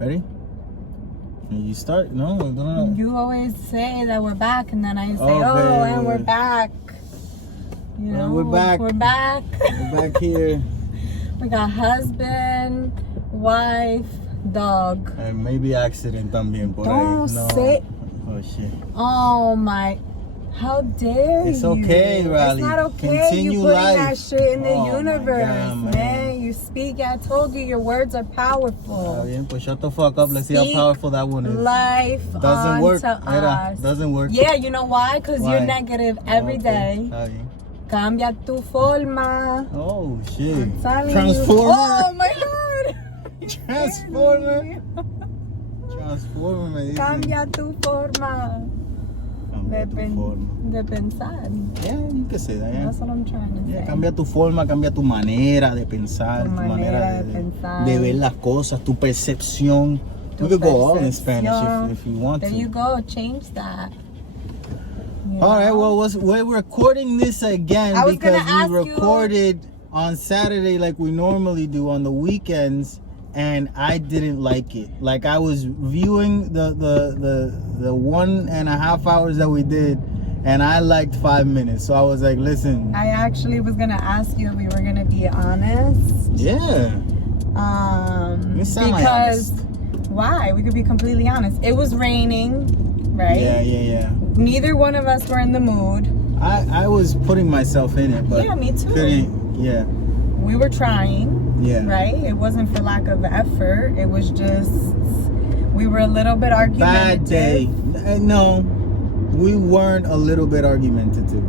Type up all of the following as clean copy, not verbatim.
Ready? You start? No. You always say that we're back, and then I say, Okay. and we're back. You know, we're back. We're back. We're back here. We got husband, wife, dog. And maybe accident también por ahí. Don't say. Oh shit. Oh my. How dare you? It's okay, Riley. It's not okay. Continue You putting life. that shit in the universe, God, man. You speak. I told you your words are powerful. Bien, pues shut the fuck up. Let's see how powerful that one is. Life Doesn't work. us. Doesn't work. Yeah, you know why? Because you're negative every day. Bien. Cambia tu forma. Oh shit. I'm telling Transformer. You. Oh my god. Transformer. Transformer, me dice. Cambia tu forma. Cambia tu forma. De pensar. Yeah, you can say that, yeah. That's what I'm trying to say. Cambia tu forma, cambia tu manera de pensar, tu manera de ver las cosas, tu percepción. We could go all in Spanish if you want to. There you go, change that. All right, well, we're recording this again because we recorded on Saturday like we normally do on the weekends, and I didn't like it. Like, I was viewing the 1.5 hours that we did, and I liked 5 minutes. So I was like, listen. I actually was gonna ask you if we were gonna be honest. Yeah. Because why? We could be completely honest. It was raining, right? Yeah. Neither one of us were in the mood. I was putting myself in it, but yeah, me too. Yeah. We were trying. Yeah. Right? It wasn't for lack of effort. It was just we were a little bit argumentative. Bad day. No, we weren't a little bit argumentative.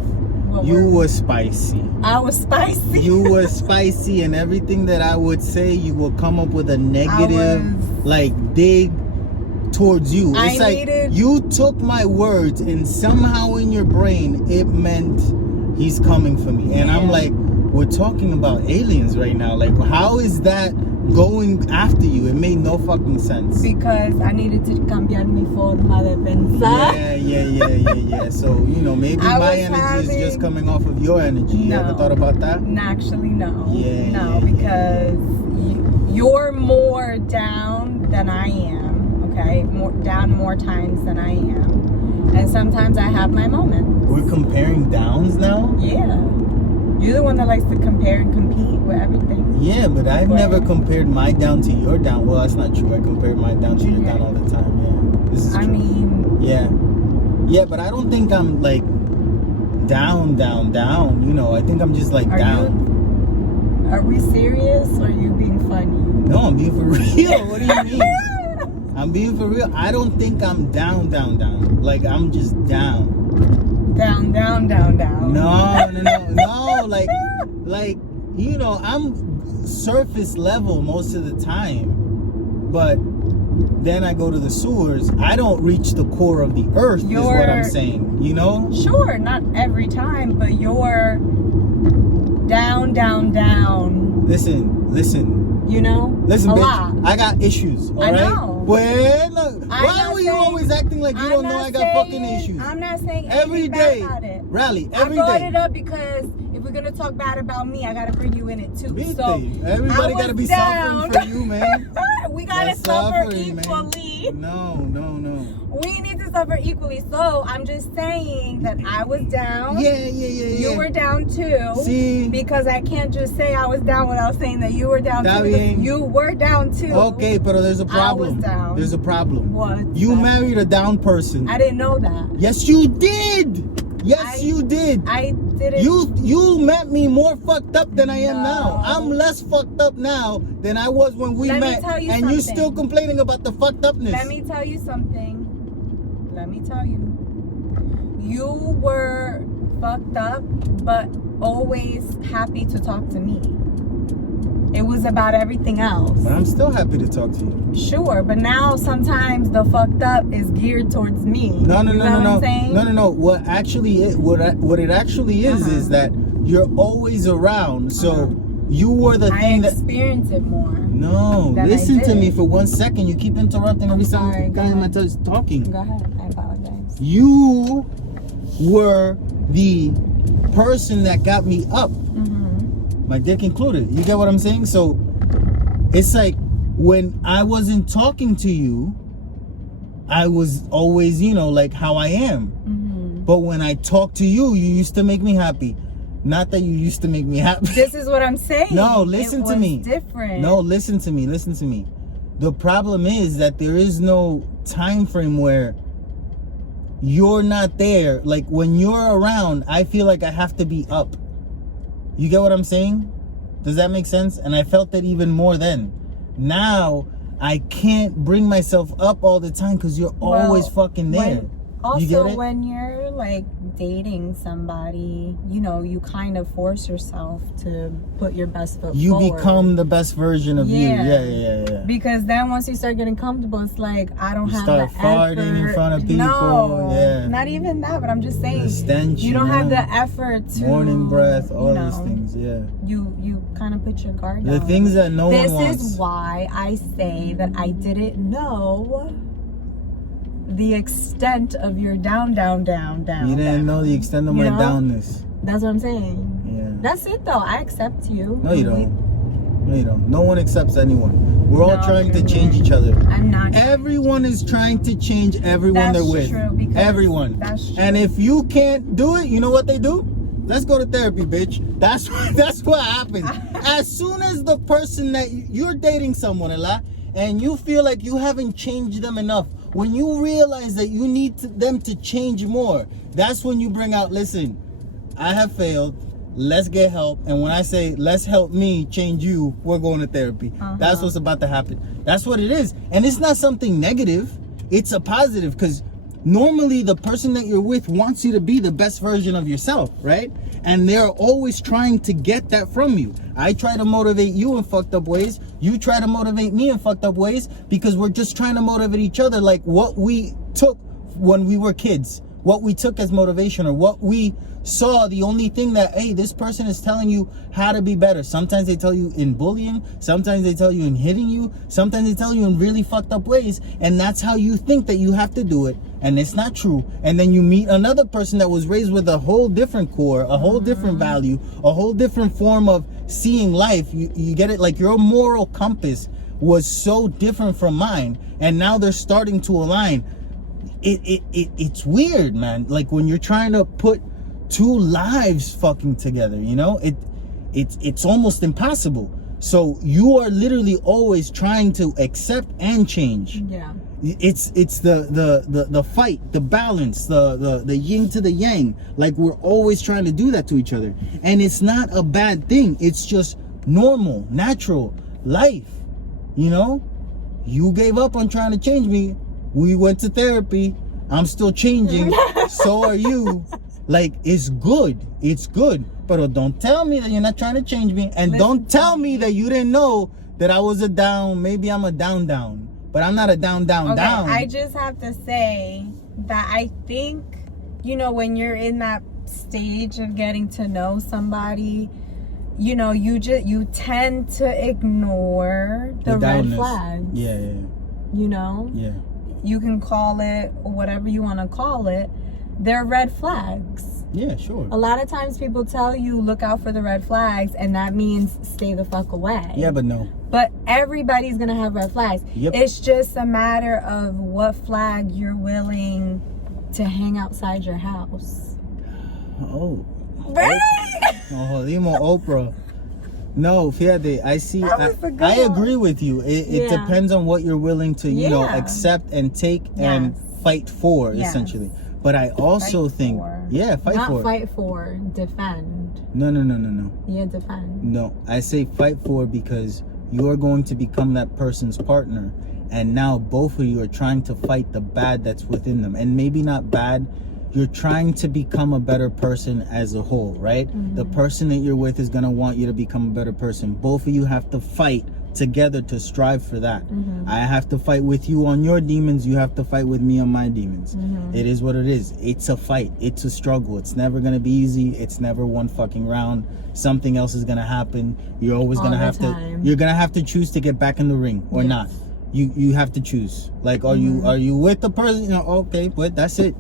You were spicy. I was spicy. You were spicy, and everything that I would say, you will come up with a negative, like, dig towards you. It's like you took my words, and somehow in your brain it meant he's coming for me. And I'm like, we're talking about aliens right now. Like, how is that going after you? It made no fucking sense. Because I needed to cambiar mi forma de pensar. Yeah. So, maybe my energy is just coming off of your energy. You ever thought about that? Actually, no. Yeah. Because you're more down than I am. Okay? Down more times than I am. And sometimes I have my moments. We're comparing downs now? Yeah. You're the one that likes to compare and compete with everything. Yeah, but I've never compared my down to your down. Well, that's not true. I compared my down to your down all the time. Yeah, this is true. I mean... Yeah, but I don't think I'm, like, down. I think I'm just, like, down. Are we serious, or are you being funny? No, I'm being for real. What do you mean? I'm being for real. I don't think I'm down. Like, I'm just down. Down. No. Like, I'm surface level most of the time, but then I go to the sewers. I don't reach the core of the earth. Is what I'm saying. Sure, not every time, but you're down. Listen. Listen, a bitch. lot. I got issues. All right. Know. Bueno, why were you always acting like you don't know I got fucking issues? I'm not saying every day. About it. Rally, every day. I brought day. it up because if we're gonna talk bad about me, I gotta bring you in it too. So everybody gotta be suffering for you, man. We gotta suffer equally. No. We need to suffer equally. So I'm just saying that I was down. Yeah. You were down too. See? Because I can't just say I was down without saying that you were down too. You were down too. Okay, but there's a problem. I was down. There's a problem. What? You married a down person. I didn't know that. Yes, you did. You did. I didn't. You met me more fucked up than I am now. I'm less fucked up now than I was when we met. And you're still complaining about the fucked upness. Let me tell you something. You were fucked up, but always happy to talk to me. It was about everything else. But I'm still happy to talk to you. Sure, but now sometimes the fucked up is geared towards me. No. What it actually is is that you're always around. So you were the thing that... I experience it more. No, listen to me for 1 second. You keep interrupting every time I'm talking. Go ahead. I apologize. You were the person that got me up. My dick included. You get what I'm saying? So it's like when I wasn't talking to you, I was always, like how I am. Mm-hmm. But when I talk to you, you used to make me happy. Not that you used to make me happy. This is what I'm saying. No, listen to me. Different. No, listen to me. Listen to me. The problem is that there is no time frame where you're not there. Like when you're around, I feel like I have to be up. You get what I'm saying? Does that make sense? And I felt that even more then. Now I can't bring myself up all the time because you're always fucking there. When you're like dating somebody, you kind of force yourself to put your best foot forward. You become the best version of you. Yeah. Because then once you start getting comfortable, it's like I don't have start the farting effort. in front of people. No, not even that. But I'm just saying, the stench, you don't have the effort to morning breath, all these things. Yeah. You kind of put your guard down. The things that no one wants. This is why I say that I didn't know the extent of your down. You didn't know the extent of my downness. That's what I'm saying. Yeah. That's it though. I accept you. No, you don't. No, you don't. No one accepts anyone. We're all trying to change each other. I'm not. Everyone is trying to change everyone they're with. That's true. Everyone. That's true. And if you can't do it, you know what they do? Let's go to therapy, bitch. That's what happens. As soon as the person that you're dating someone, and you feel like you haven't changed them enough, when you realize that you need them to change more, that's when you bring out, listen, I have failed. Let's get help. And when I say, let's help me change you, we're going to therapy. That's what's about to happen. That's what it is. And it's not something negative. It's a positive, because normally the person that you're with wants you to be the best version of yourself, right? And they're always trying to get that from you. I try to motivate you in fucked up ways. You try to motivate me in fucked up ways, because we're just trying to motivate each other, like what we took when we were kids, what we took as motivation, or what we saw. The only thing that, hey, this person is telling you how to be better. Sometimes they tell you in bullying, sometimes they tell you in hitting you, sometimes they tell you in really fucked up ways, and that's how you think that you have to do it, and it's not true. And then you meet another person that was raised with a whole different core, a whole different value, a whole different form of seeing life. You get it? Like your moral compass was so different from mine, and now they're starting to align. It's weird, man. Like when you're trying to put two lives fucking together, it's almost impossible. So you are literally always trying to accept and change. Yeah. It's the fight, the balance, the yin to the yang. Like we're always trying to do that to each other, and it's not a bad thing. It's just normal, natural life. You gave up on trying to change me. We went to therapy. I'm still changing. So are you. Like, it's good. It's good. But don't tell me that you're not trying to change me. And don't tell me that you didn't know that I was a down. Maybe I'm a down. But I'm not a down. I just have to say that I think, when you're in that stage of getting to know somebody, you tend to ignore the red flags. Yeah. Yeah. You can call it whatever you want to call it. They're red flags. Yeah, sure. A lot of times people tell you look out for the red flags, and that means stay the fuck away. Yeah, but no. But everybody's gonna have red flags. Yep. It's just a matter of what flag you're willing to hang outside your house. Oh. Right? Oh, Limo Oprah. No, fíjate, I agree with you. It depends on what you're willing to, accept and take and fight for, essentially. But I also think, fight for. Not fight for, defend. No. Yeah, defend. No, I say fight for because you're going to become that person's partner. And now both of you are trying to fight the bad that's within them. And maybe not bad. You're trying to become a better person as a whole, right? Mm-hmm. The person that you're with is going to want you to become a better person. Both of you have to fight together to strive for that. Mm-hmm. I have to fight with you on your demons. You have to fight with me on my demons. Mm-hmm. It is what it is. It's a fight. It's a struggle. It's never going to be easy. It's never one fucking round. Something else is going to happen. You're always going to have to, you're going to have to choose to get back in the ring or not. You have to choose. Like, are you with the person? Okay, but that's it.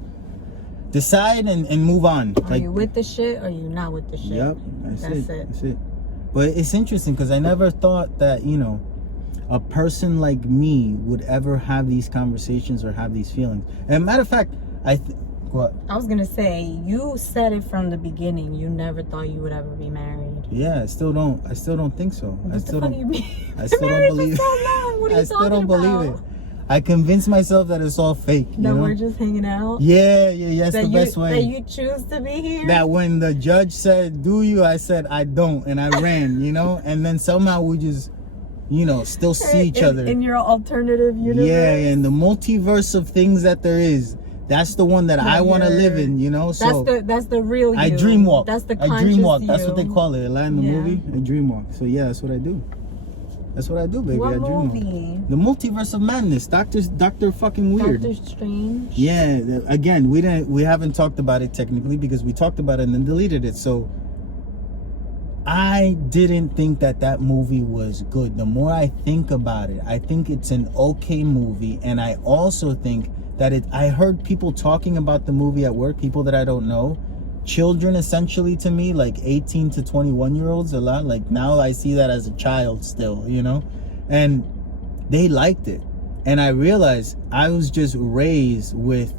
Decide and move on. Are you with the shit or are you not with the shit? Yep, that's it. That's it. But it's interesting because I never thought that, a person like me would ever have these conversations or have these feelings. And matter of fact, what? I was gonna say, you said it from the beginning. You never thought you would ever be married. Yeah, I still don't think so. What I the still fuck don't. you mean? I still don't believe. So long. What are you I still don't about? believe it. I convinced myself that it's all fake. That we're just hanging out. Yeah. That's the best way. That you choose to be here. That when the judge said, "Do you?" I said, "I don't," and I ran. And then somehow we just, still see each other in your alternative universe. Yeah, in the multiverse of things that there is. That's the one that I want to live in, So that's the real you. I dream walk. That's the I conscious dream walk. you. That's what they call it. In the movie, I dream walk. So yeah, that's what I do. That's what I do, baby. What I dream movie? walk. The Multiverse of Madness. Doctor fucking Weird. Doctor Strange. Yeah. Again, we haven't talked about it technically because we talked about it and then deleted it. So I didn't think that movie was good. The more I think about it, I think it's an okay movie, and I also think that I heard people talking about the movie at work, people that I don't know, children essentially to me, like 18 to 21-year-olds a lot. Like now I see that as a child still, and they liked it. And I realized I was just raised with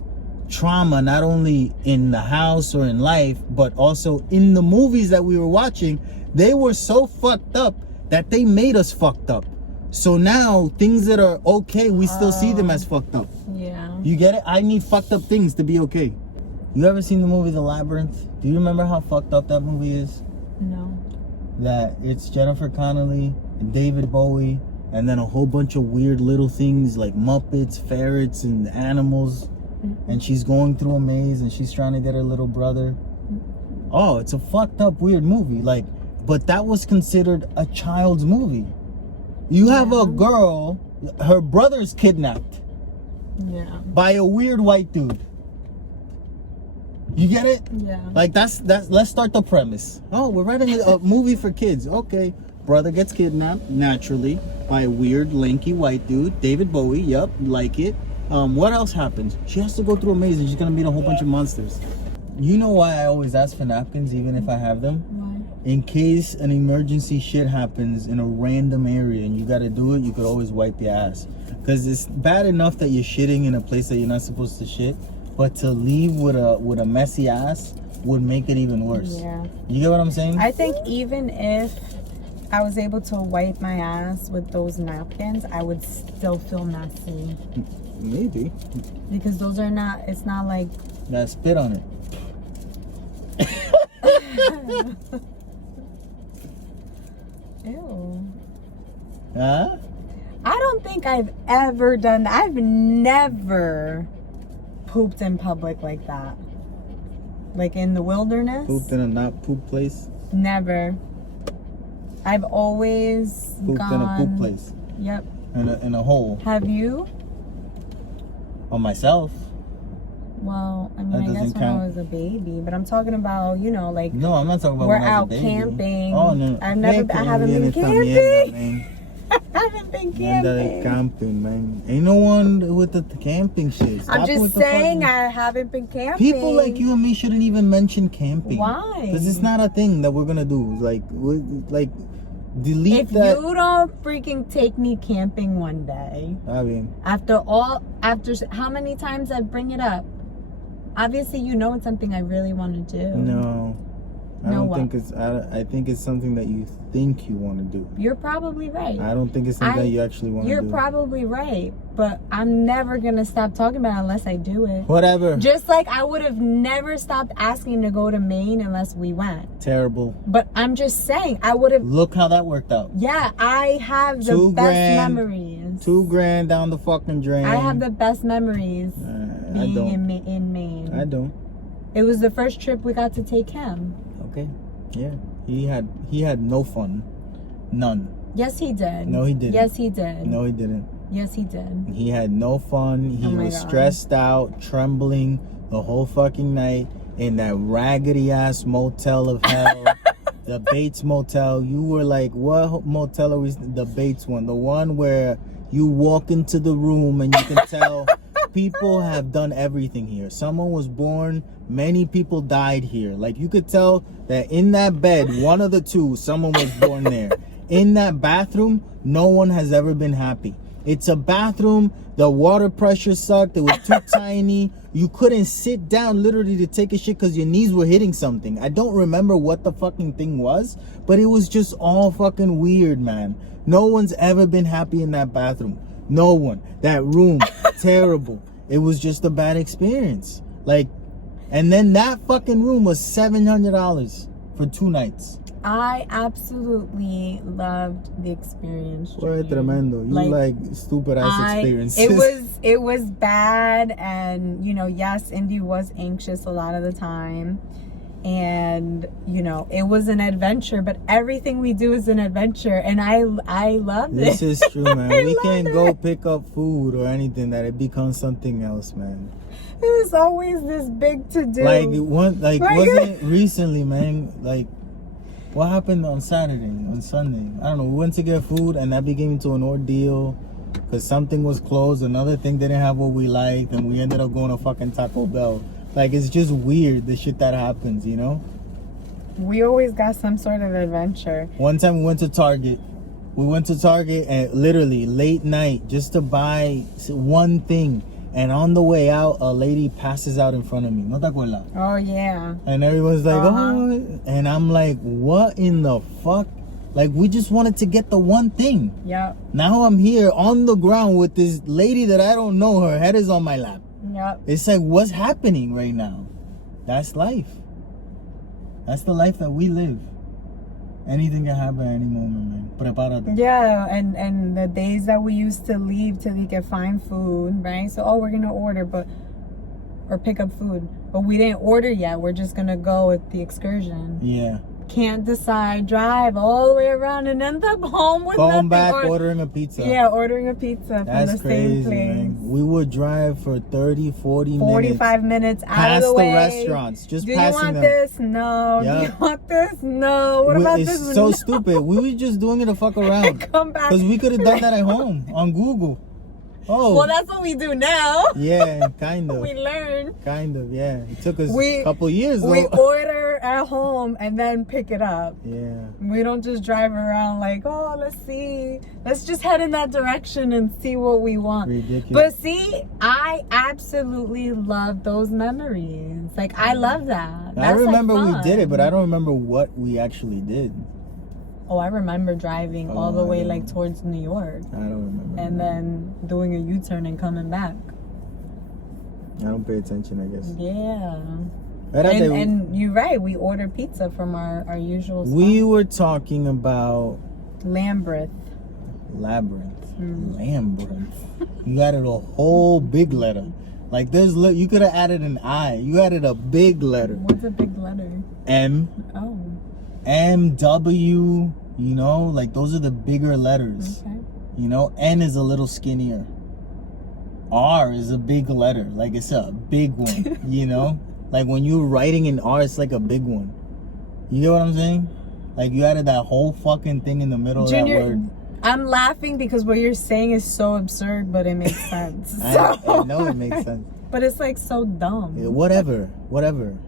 trauma, not only in the house or in life, but also in the movies that we were watching. They were so fucked up that they made us fucked up. So now things that are okay, we still see them as fucked up. Yeah. You get it? I need fucked up things to be okay. You ever seen the movie The Labyrinth? Do you remember how fucked up that movie is? No. That it's Jennifer Connelly and David Bowie, and then a whole bunch of weird little things like Muppets, ferrets, and animals. And she's going through a maze and she's trying to get her little brother. Oh, it's a fucked up, weird movie. But that was considered a child's movie. You have a girl, her brother's kidnapped. Yeah. By a weird white dude. You get it? Yeah. That's let's start the premise. Oh, we're writing a movie for kids. Okay. Brother gets kidnapped naturally by a weird lanky white dude. David Bowie, yep, like it. What else happens? She has to go through a maze and she's gonna meet a whole bunch of monsters. You know why I always ask for napkins even if I have them? Why? In case an emergency shit happens in a random area and you gotta do it, you could always wipe your ass. Because it's bad enough that you're shitting in a place that you're not supposed to shit, but to leave with a messy ass would make it even worse. Yeah. You get what I'm saying? I think even if I was able to wipe my ass with those napkins, I would still feel messy. Maybe. Because those are not, it's not like... Gotta spit on it. Ew. Huh? I don't think I've ever done that. I've never pooped in public like that. Like in the wilderness. Pooped in a not poop place? Never. I've always Pooped gone... in a poop place? Yep. In a hole? Have you? On myself? Well, I mean, That I guess doesn't when count. I was a baby, but I'm talking about, like... No, I'm not talking about we're when I was out a baby. camping. Oh, no. I haven't been camping. I haven't been camping. Camping, man. Ain't no one with the camping shit. Stop I'm just with the saying fucking... I haven't been camping. People like you and me shouldn't even mention camping. Why? Because it's not a thing that we're gonna do. Delete if that. you don't freaking take me camping one day, I mean, after how many times I bring it up, obviously it's something I really want to do. no. I No don't what? think it's. I think it's something that you think you want to do. You're probably right. I don't think it's something that you actually want to do. You're probably right, but I'm never gonna stop talking about it unless I do it. Whatever. Just like I would have never stopped asking to go to Maine unless we went. Terrible. But I'm just saying, I would have. Look how that worked out. Yeah, I have the $2,000 best memories. $2,000 down the fucking drain. I have the best memories I being don't. in Maine. I don't. It was the first trip we got to take him. Okay. Yeah. He had no fun. None. Yes, he did. No, he didn't. Yes, he did. No, he didn't. Yes, he did. He had no fun. He Oh my was God. stressed out, trembling the whole fucking night in that raggedy ass motel of hell. The Bates Motel. You were like, what motel are we? The Bates one. The one where you walk into the room and you can tell people have done everything here. Someone was born. Many people died here. Like you could tell that in that bed, one of the two, someone was born there. in that bathroom, no one has ever been happy. It's a bathroom. The water pressure sucked. It was too tiny. You couldn't sit down literally to take a shit because your knees were hitting something. I don't remember what the fucking thing was, but it was just all fucking weird, man. No one's ever been happy in that bathroom. No one. That room, terrible. It was just a bad experience. Like, and then that fucking room was $700 for 2 nights. I absolutely loved the experience. Fue tremendo. You like stupid ass experiences. It was bad, and you know, yes, Indy was anxious a lot of the time, and you know, it was an adventure. But everything we do is an adventure, and I loved it. This is true, man. We can't go pick up food or anything that it becomes something else, man. It was always this big to do. Wasn't it recently, man? Like. What happened on Saturday, on Sunday? I don't know. We went to get food, and that became into an ordeal because something was closed. Another thing didn't have what we liked, and we ended up going to fucking Taco Bell. Like, it's just weird, the shit that happens, you know? We always got some sort of adventure. One time we went to Target. We went to Target and literally late night just to buy one thing. And on the way out, a lady passes out in front of me. ¿No te acuerdas? Oh, yeah. And everyone's like, oh. And I'm like, what in the fuck? Like, we just wanted to get the one thing. Yep. Now I'm here on the ground with this lady that I don't know. Her head is on my lap. Yep. It's like, what's happening right now? That's life. That's the life that we live. Anything can happen at any moment, man. Prepárate. Yeah, and the days that we used to leave till we could find food, right? So, we're going to order, or pick up food. But we didn't order yet. We're just going to go with the excursion. Yeah. Can't decide, drive all the way around and end up home with nothing. Back, ordering a pizza. Yeah, ordering a pizza from the same place. Man. We would drive for 30, 40 45 minutes out of the way. Past the restaurants, just passing them. Do you want this? No. Yep. Do you want this? No. What about this? It's so stupid. We were just doing it to fuck around. Come back. Because we could have done that at home on Google. Oh. Well, that's what we do now. Yeah, kind of. We learn. Kind of, yeah. It took us a couple years, though. We order at home and then pick it up. Yeah. We don't just drive around like, oh, let's see. Let's just head in that direction and see what we want. Ridiculous. But see, I absolutely love those memories. Like, I love that. I remember we did it, but I don't remember what we actually did. Oh, I remember driving all the way like towards New York. I don't remember. And then doing a U-turn and coming back. I don't pay attention, I guess. Yeah. And you're right. We ordered pizza from our usual spot. We were talking about... Labyrinth. Labyrinth. You added a whole big letter. Like, you could have added an I. You added a big letter. What's a big letter? M. Oh. M, W, you know, like those are the bigger letters. Okay. You know, N is a little skinnier. R is a big letter, like it's a big one, you know? Like when you're writing in R, it's like a big one. You get what I'm saying? Like you added that whole fucking thing in the middle Junior, of that word. I'm laughing because what you're saying is so absurd, but it makes sense. I know it makes sense. But it's like so dumb. Yeah, whatever.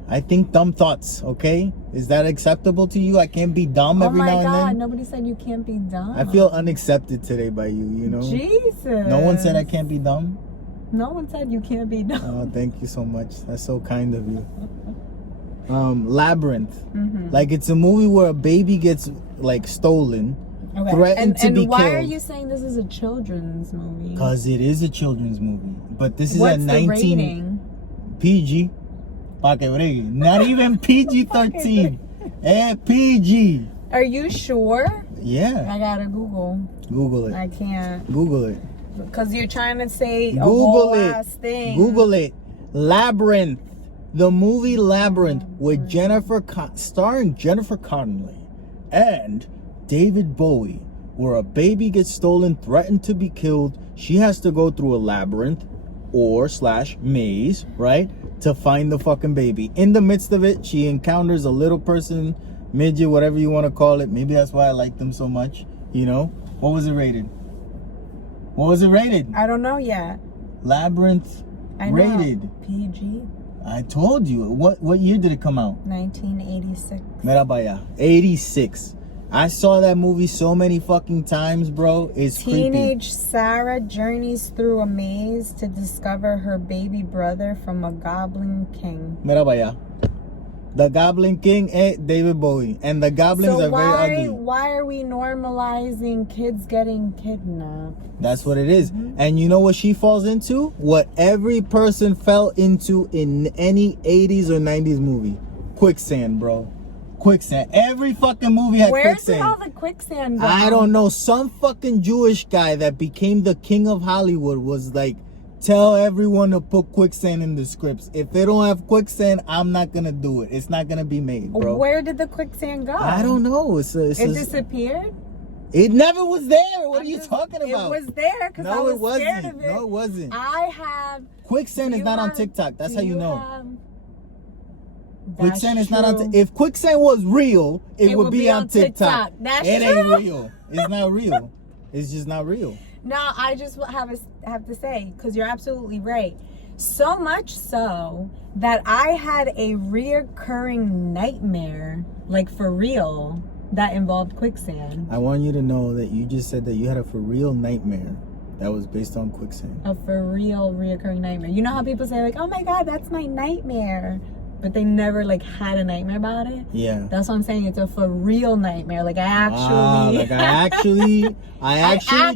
I think dumb thoughts, okay? Is that acceptable to you? I can't be dumb every now and then? Oh my God, nobody said you can't be dumb. I feel unaccepted today by you, you know? Jesus. No one said I can't be dumb? No one said you can't be dumb. Oh, thank you so much. That's so kind of you. Labyrinth. Mm-hmm. Like it's a movie where a baby gets like stolen. Okay. Threatened to be killed. And why are you saying this is a children's movie? Because it is a children's movie. But this is What's a 19 rating? PG. Not even PG-13. PG. Are you sure? Yeah. I gotta Google. Google it. I can't. Google it. Because you're trying to say Google a whole it. ass thing. Google it. Labyrinth. The movie Labyrinth with starring Jennifer Connelly and David Bowie, where a baby gets stolen, threatened to be killed. She has to go through a labyrinth or / maze, right, to find the fucking baby. In the midst of it, she encounters a little person, midget, whatever you want to call it. Maybe that's why I like them so much, you know? What was it rated? I don't know yet. Labyrinth rated. PG. I told you. What year did it come out? 1986. Mira vaya. 86. I saw that movie so many fucking times, bro. It's Teenage creepy. Sarah journeys through a maze to discover her baby brother from a goblin king. Mira vaya. The Goblin King, David Bowie. And the goblins are very ugly. Why are we normalizing kids getting kidnapped? That's what it is. And you know what she falls into? What every person fell into in any 80s or 90s movie. Quicksand, bro. Quicksand. Every fucking movie had quicksand. Where did all the quicksand go? I don't know. Some fucking Jewish guy that became the king of Hollywood was like, tell everyone to put quicksand in the scripts. If they don't have quicksand, I'm not gonna do it. It's not gonna be made, bro. Where did the quicksand go? I don't know. It disappeared? It never was there. What are you talking about? It was there because I was scared of it. No, it wasn't. I have... Quicksand is not on TikTok. That's how you know. Quicksand is not on if quicksand was real, it would be on TikTok. That's it true. Ain't real. It's not real. It's just not real. No, I just have to say, because you're absolutely right. So much so that I had a reoccurring nightmare, like for real, that involved quicksand. I want you to know that you just said that you had a for real nightmare that was based on quicksand. A for real reoccurring nightmare. You know how people say like, oh my God, that's my nightmare. But they never like had a nightmare about it. Yeah. That's what I'm saying. It's a for real nightmare. Like I actually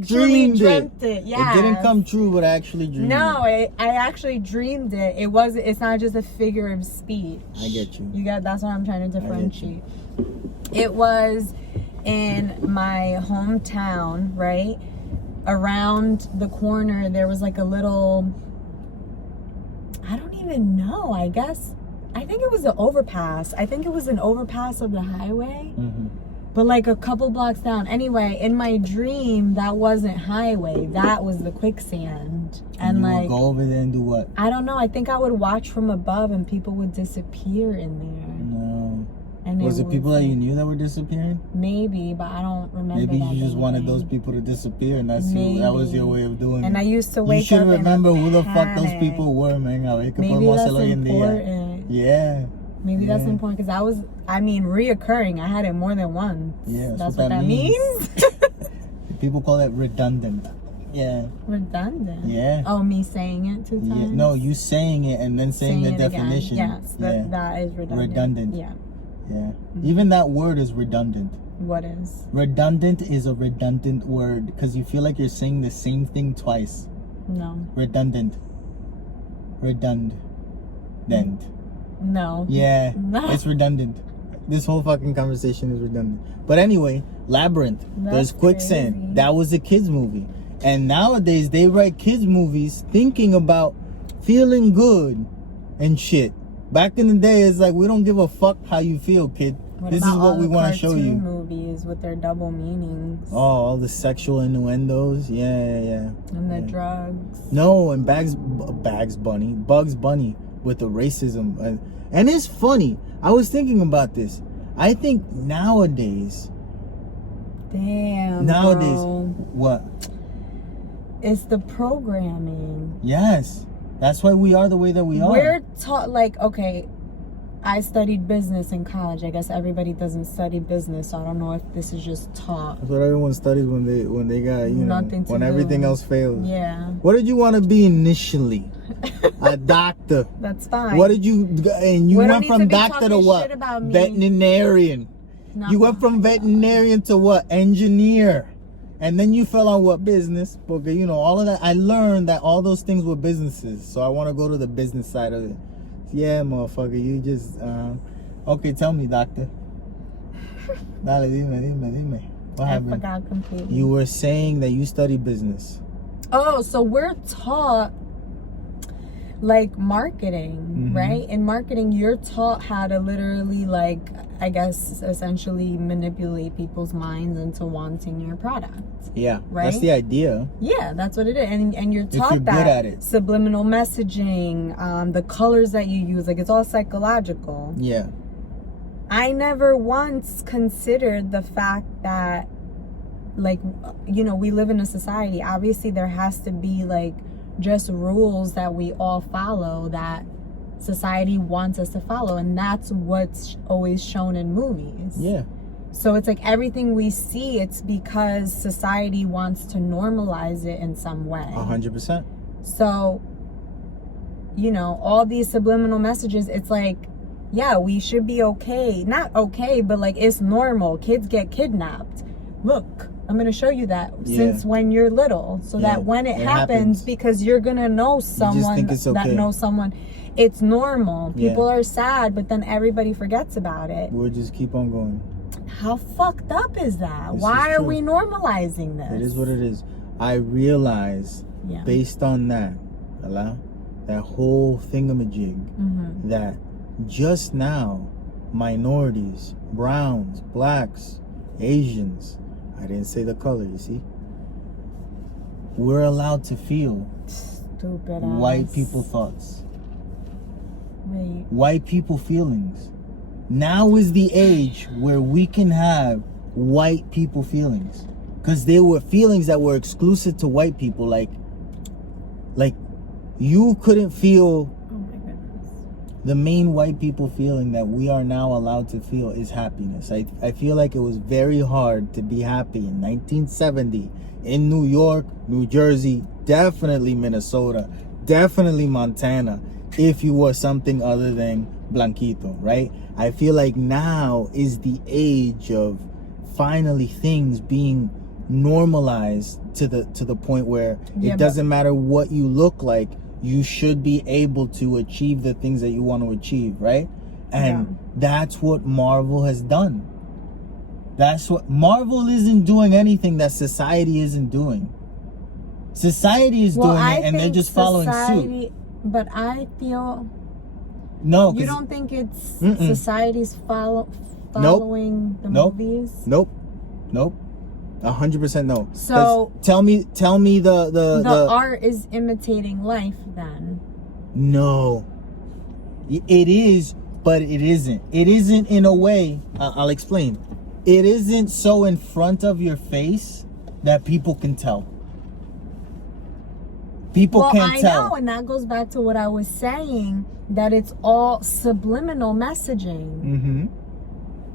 dreamed it. Yeah. It didn't come true, but I actually dreamed it. No, I actually dreamed it. It's not just a figure of speech. I get you. That's what I'm trying to differentiate. It was in my hometown, right? Around the corner there was like a little, I don't even know, I think it was an overpass. I think it was an overpass of the highway. But like a couple blocks down. Anyway, in my dream, that wasn't highway. That was the quicksand. And you like, would go over there and do what? I don't know. I think I would watch from above and people would disappear in there. No. And was it people that you knew that were disappearing? Maybe, but I don't remember. Maybe you just wanted those people to disappear, and that was your way of doing it. And I used to wake up. You should remember who the fuck those people were, man. Maybe that's important. Yeah. Maybe that's important because reoccurring. I had it more than once. Yeah, that's what that means. People call it redundant. Yeah. Redundant? Yeah. Oh, me saying it 2 times? Yeah. No, you saying it and then saying the definition. Again. Yes, that is redundant. Redundant. Yeah. Yeah. Even that word is redundant. What is? Redundant is a redundant word because you feel like you're saying the same thing twice. No. Redundant. Redundant. No. Yeah. No. It's redundant. This whole fucking conversation is redundant. But anyway, Labyrinth. There's quicksand. Crazy. That was a kids movie. And nowadays they write kids movies thinking about feeling good and shit. Back in the day, it's like, we don't give a fuck how you feel, kid. This is what we want to show you. Movies with their double meanings. Oh, all the sexual innuendos. Yeah. And the drugs. No, and Bugs Bunny with the racism. And it's funny. I was thinking about this. I think nowadays. Bro. What? It's the programming. Yes. That's why we are the way that we are. We're taught, like, okay, I studied business in college. I guess everybody doesn't study business, so I don't know if this is just taught. That's what everyone studies when they got, when everything else fails. Yeah. What did you want to be initially? A doctor. That's fine. What did you, and you went from doctor to what? Veterinarian. You went from veterinarian to what? Engineer. And then you fell on what? Business. Because, all of that. I learned that all those things were businesses. So I want to go to the business side of it. Yeah, motherfucker. You just... Okay, tell me, doctor. Dale, dime. What happened? I forgot completely. You were saying that you study business. Oh, so we're taught... like marketing, right? In marketing, you're taught how to literally, like, I guess, essentially manipulate people's minds into wanting your product. Yeah, right? That's the idea. Yeah, that's what it is. And you're taught if you're that good at it. Subliminal messaging, the colors that you use, like, it's all psychological. Yeah. I never once considered the fact that, like, we live in a society. Obviously, there has to be, like, just rules that we all follow, that society wants us to follow, and that's what's always shown in movies. Yeah. So it's like everything we see, it's because society wants to normalize it in some way. 100%. So, you know, all these subliminal messages, it's like, yeah, we should be okay. Not okay, but like it's normal. Kids get kidnapped. Look, I'm going to show you that since when you're little. So that when it happens, because you're going to know someone that knows someone, it's normal. People are sad, but then everybody forgets about it. We'll just keep on going. How fucked up is that? Why are we normalizing this? It is what it is. I realize, based on that, that whole thingamajig, that just now, minorities, browns, blacks, Asians, I didn't say the color, you see? We're allowed to feel stupid white people thoughts. Wait. White people feelings. Now is the age where we can have white people feelings. Because they were feelings that were exclusive to white people. Like you couldn't feel. Oh my goodness. The main white people feeling that we are now allowed to feel is happiness. I feel like it was very hard to be happy in 1970 in New York, New Jersey, definitely Minnesota, definitely Montana, if you were something other than Blanquito, right? I feel like now is the age of finally things being normalized to the point where it doesn't matter what you look like, you should be able to achieve the things that you want to achieve, right? And that's what Marvel has done. That's what Marvel isn't doing, anything that society isn't doing. Society is doing it, and they're just following suit. But I feel no. You don't think it's society's following the movies? Nope. 100% no. So tell me the art is imitating life then. No. It is, but it isn't. It isn't in a way, I'll explain. It isn't so in front of your face that people can tell. People can't tell. I know, and that goes back to what I was saying, that it's all subliminal messaging.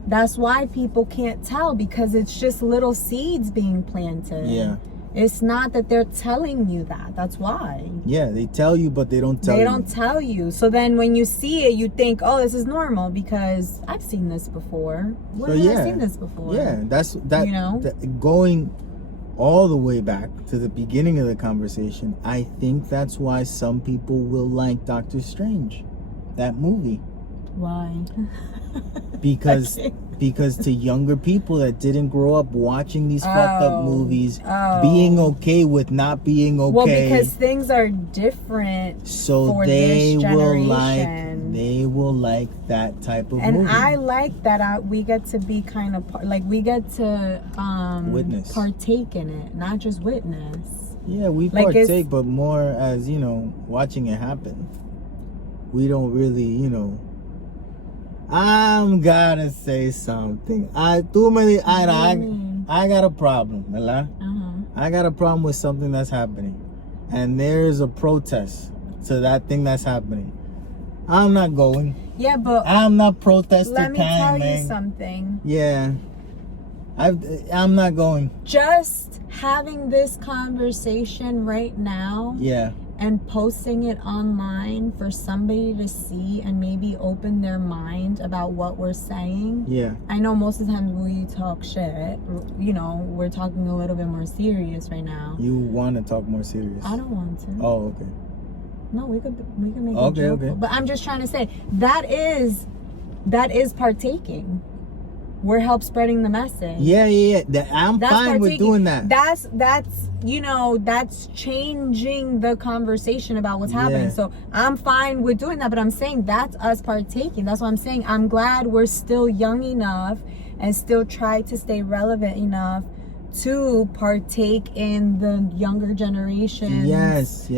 That's why people can't tell, because it's just little seeds being planted. Yeah. It's not that they're telling you that. That's why. Yeah, they tell you, but they don't tell you. They don't tell you. So then when you see it, you think, oh, this is normal because I've seen this before. Where have I seen this before? Yeah, that's that. You know? Going all the way back to the beginning of the conversation, I think that's why some people will like Doctor Strange, that movie. Why? Because to younger people that didn't grow up watching these fucked up movies, being okay with not being okay. Well, because things are different. So for they this will like that type of movie. And I like that we get to be kind of we get to witness, partake in it, not just witness. Yeah, we partake, but more as watching it happen. We don't really, I'm gonna say something. I got a problem, ¿verdad? I got a problem with something that's happening, and there's a protest to that thing that's happening. I'm not going. Yeah, but I'm not protesting. Let me tell you something. Yeah, I'm not going. Just having this conversation right now. Yeah. And posting it online for somebody to see and maybe open their mind about what we're saying. Yeah. I know most of the time we talk shit. We're talking a little bit more serious right now. You want to talk more serious? I don't want to. Oh, okay. No, we can make it joke. Okay. But I'm just trying to say that is partaking. We're help spreading the message. Yeah. I'm fine with doing that. That's changing the conversation about what's happening. So I'm fine with doing that, but I'm saying that's us partaking. That's what I'm saying. I'm glad we're still young enough and still try to stay relevant enough to partake in the younger generation. Yes.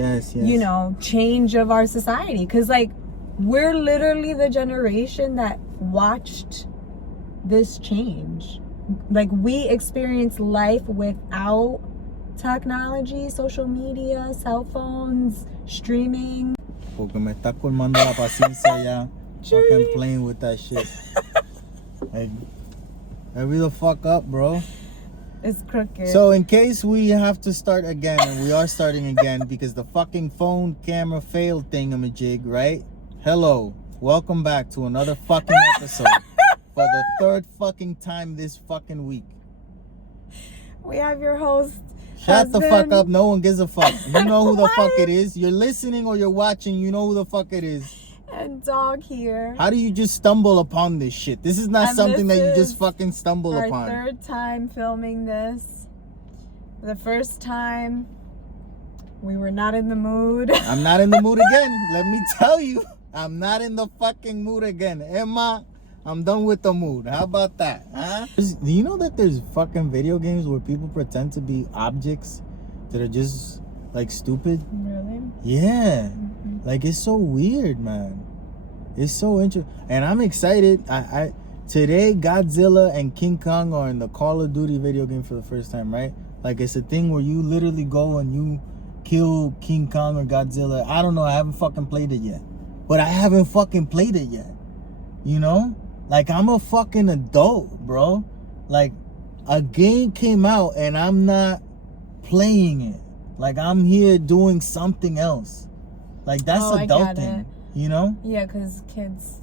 Change of our society. Because we're literally the generation that watched this change. We experienced life without technology, social media, cell phones, streaming. Porque me está colmando la paciencia ya. Fucking playing with that shit. Hurry the fuck up, bro. It's crooked. So in case we have to start again, and we are starting again because the fucking phone camera failed thingamajig, right? Hello. Welcome back to another fucking episode for the third fucking time this fucking week. We have your host. Shut the fuck up. No one gives a fuck. You know who the fuck it is. You're listening or you're watching. You know who the fuck it is. And dog here. How do you just stumble upon this shit? This is not something that you just fucking stumble upon. Our third time filming this. The first time, we were not in the mood. I'm not in the mood again. Let me tell you. I'm not in the fucking mood again. Emma, I'm done with the mood. How about that? Huh? Do you know that there's fucking video games where people pretend to be objects that are just like stupid? Really? Yeah. Like, it's so weird, man. It's so interesting. And I'm excited. Today, Godzilla and King Kong are in the Call of Duty video game for the first time, right? Like, it's a thing where you literally go and you kill King Kong or Godzilla. I don't know. I haven't fucking played it yet. But I haven't fucking played it yet. You know? Like, I'm a fucking adult, bro. Like, a game came out and I'm not playing it. Like, I'm here doing something else. Like, that's adulting, you know? Yeah, because kids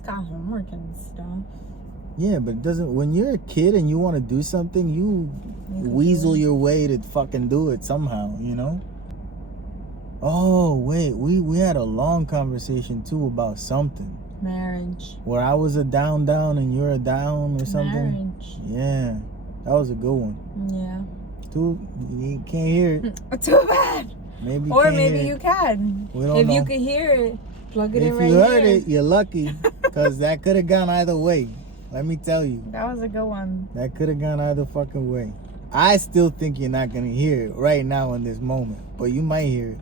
got homework and stuff. Yeah, but it doesn't, when you're a kid and you want to do something, you weasel your way to fucking do it somehow, you know? Oh, wait, we had a long conversation too about something. Marriage. Where I was a down and you're a down or something. Marriage. Yeah, that was a good one. Yeah. You can't hear it. Too bad. Maybe or maybe you can. We don't if know. You could hear it, plug it in right here. If you heard here. it, you're lucky. Because that could have gone either way. Let me tell you. That was a good one. That could have gone either fucking way. I still think you're not going to hear it right now in this moment. But you might hear it.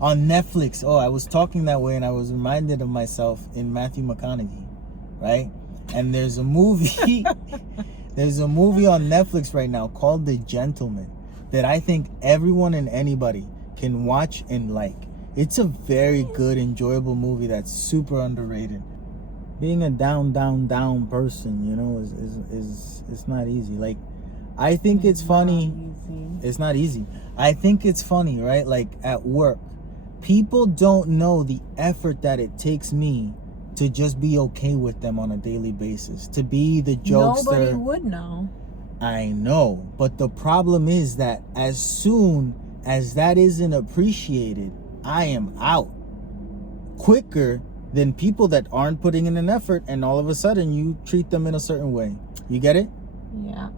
On Netflix. Oh, I was talking that way and I was reminded of myself in Matthew McConaughey. Right? And there's a movie. There's a movie on Netflix right now called The Gentleman that I think everyone and anybody can watch and like. It's a very good, enjoyable movie that's super underrated. Being a down person, you know, is it's not easy. Like, I think it's funny. It's not easy. I think it's funny, right? Like, at work, people don't know the effort that it takes me to just be okay with them on a daily basis. To be the jokester. Nobody would know. I know. But the problem is that as soon as that isn't appreciated, I am out quicker than people that aren't putting in an effort, and all of a sudden you treat them in a certain way. You get it? Yeah.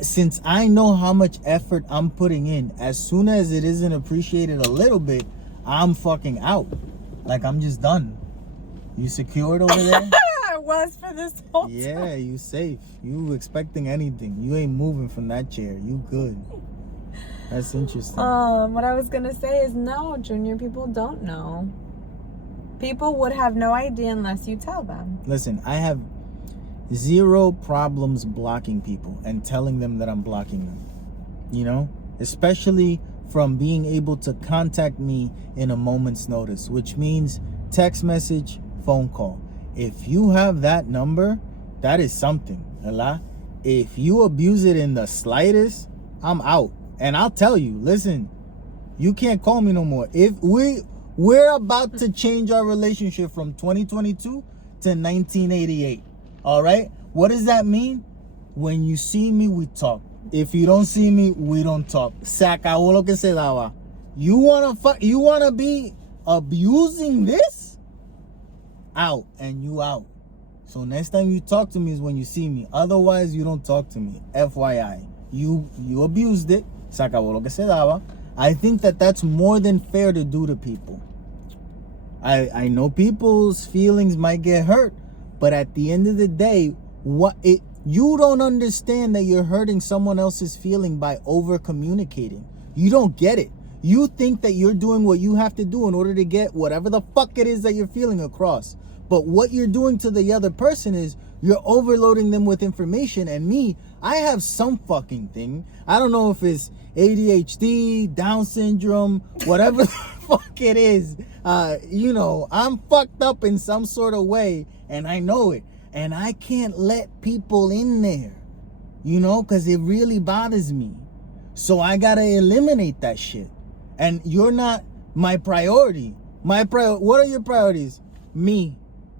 Since I know how much effort I'm putting in, as soon as it isn't appreciated a little bit, I'm fucking out. Like, I'm just done. You secured over there? I was for this whole time. Yeah, you safe. You expecting anything. You ain't moving from that chair. You good. That's interesting. What I was gonna say is no, Junior, people don't know. People would have no idea unless you tell them. Listen, I have zero problems blocking people and telling them that I'm blocking them. You know? Especially from being able to contact me in a moment's notice, which means text message, phone call. If you have that number, that is something. Allah. If you abuse it in the slightest, I'm out. And I'll tell you, listen, you can't call me no more. If we're about to change our relationship from 2022 to 1988. All right? What does that mean? When you see me, we talk. If you don't see me, we don't talk. Se acabó lo que se daba. You wanna be abusing this? Out, and you out. So next time you talk to me is when you see me. Otherwise, you don't talk to me. FYI. You abused it. Se acabó lo que se daba. I think that that's more than fair to do to people. I know people's feelings might get hurt, but at the end of the day, you don't understand that you're hurting someone else's feeling by over communicating. You don't get it. You think that you're doing what you have to do in order to get whatever the fuck it is that you're feeling across. But what you're doing to the other person is you're overloading them with information. And me, I have some fucking thing. I don't know if it's ADHD, Down syndrome, whatever the fuck it is. You know, I'm fucked up in some sort of way, and I know it. And I can't let people in there. you know, because it really bothers me. So I gotta eliminate that shit. And you're not my priority. What are your priorities? Me.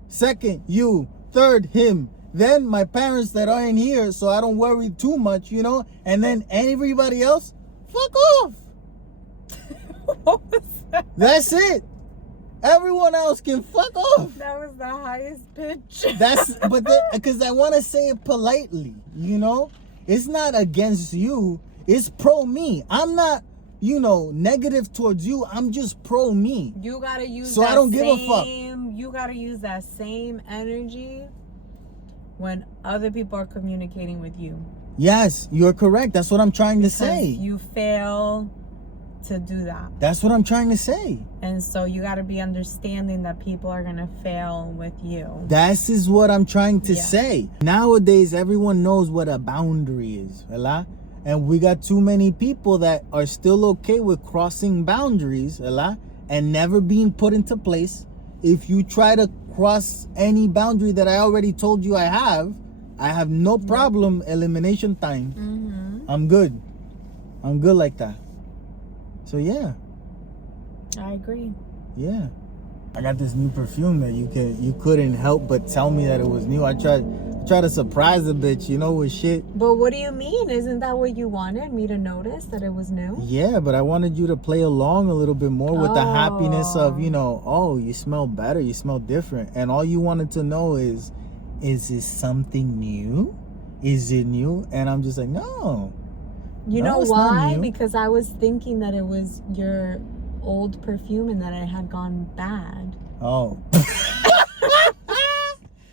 Second, you. Third, him. Then my parents that aren't here, so I don't worry too much, you know. And then everybody else, fuck off. What was that? That's it. Everyone else can fuck off. That was the highest pitch. Because I want to say it politely, you know. It's not against you. It's pro me. I'm not, you know, negative towards you. I'm just pro me. You gotta use. So I don't give a fuck. You gotta use that same energy when other people are communicating with you. Yes, you're correct. That's what I'm trying to say. You fail to do that. That's what I'm trying to say. And so you got to be understanding that people are going to fail with you. That is what I'm trying to say. Nowadays, everyone knows what a boundary is, ¿verdad? And we got too many people that are still okay with crossing boundaries, ¿verdad? And never being put into place. If you try to cross any boundary that I already told you I have no problem. Elimination time. Mm-hmm. I'm good. I'm good like that. So yeah. I agree. Yeah. I got this new perfume that you couldn't help but tell me that it was new. I tried to surprise the bitch, you know, with shit. But what do you mean? Isn't that what you wanted me to notice, that it was new? Yeah, but I wanted you to play along a little bit more with the happiness of, you know, oh, you smell better, you smell different. And all you wanted to know is this something new? Is it new? And I'm just like, no. You know why? Because I was thinking that it was your old perfume and that it had gone bad. Oh.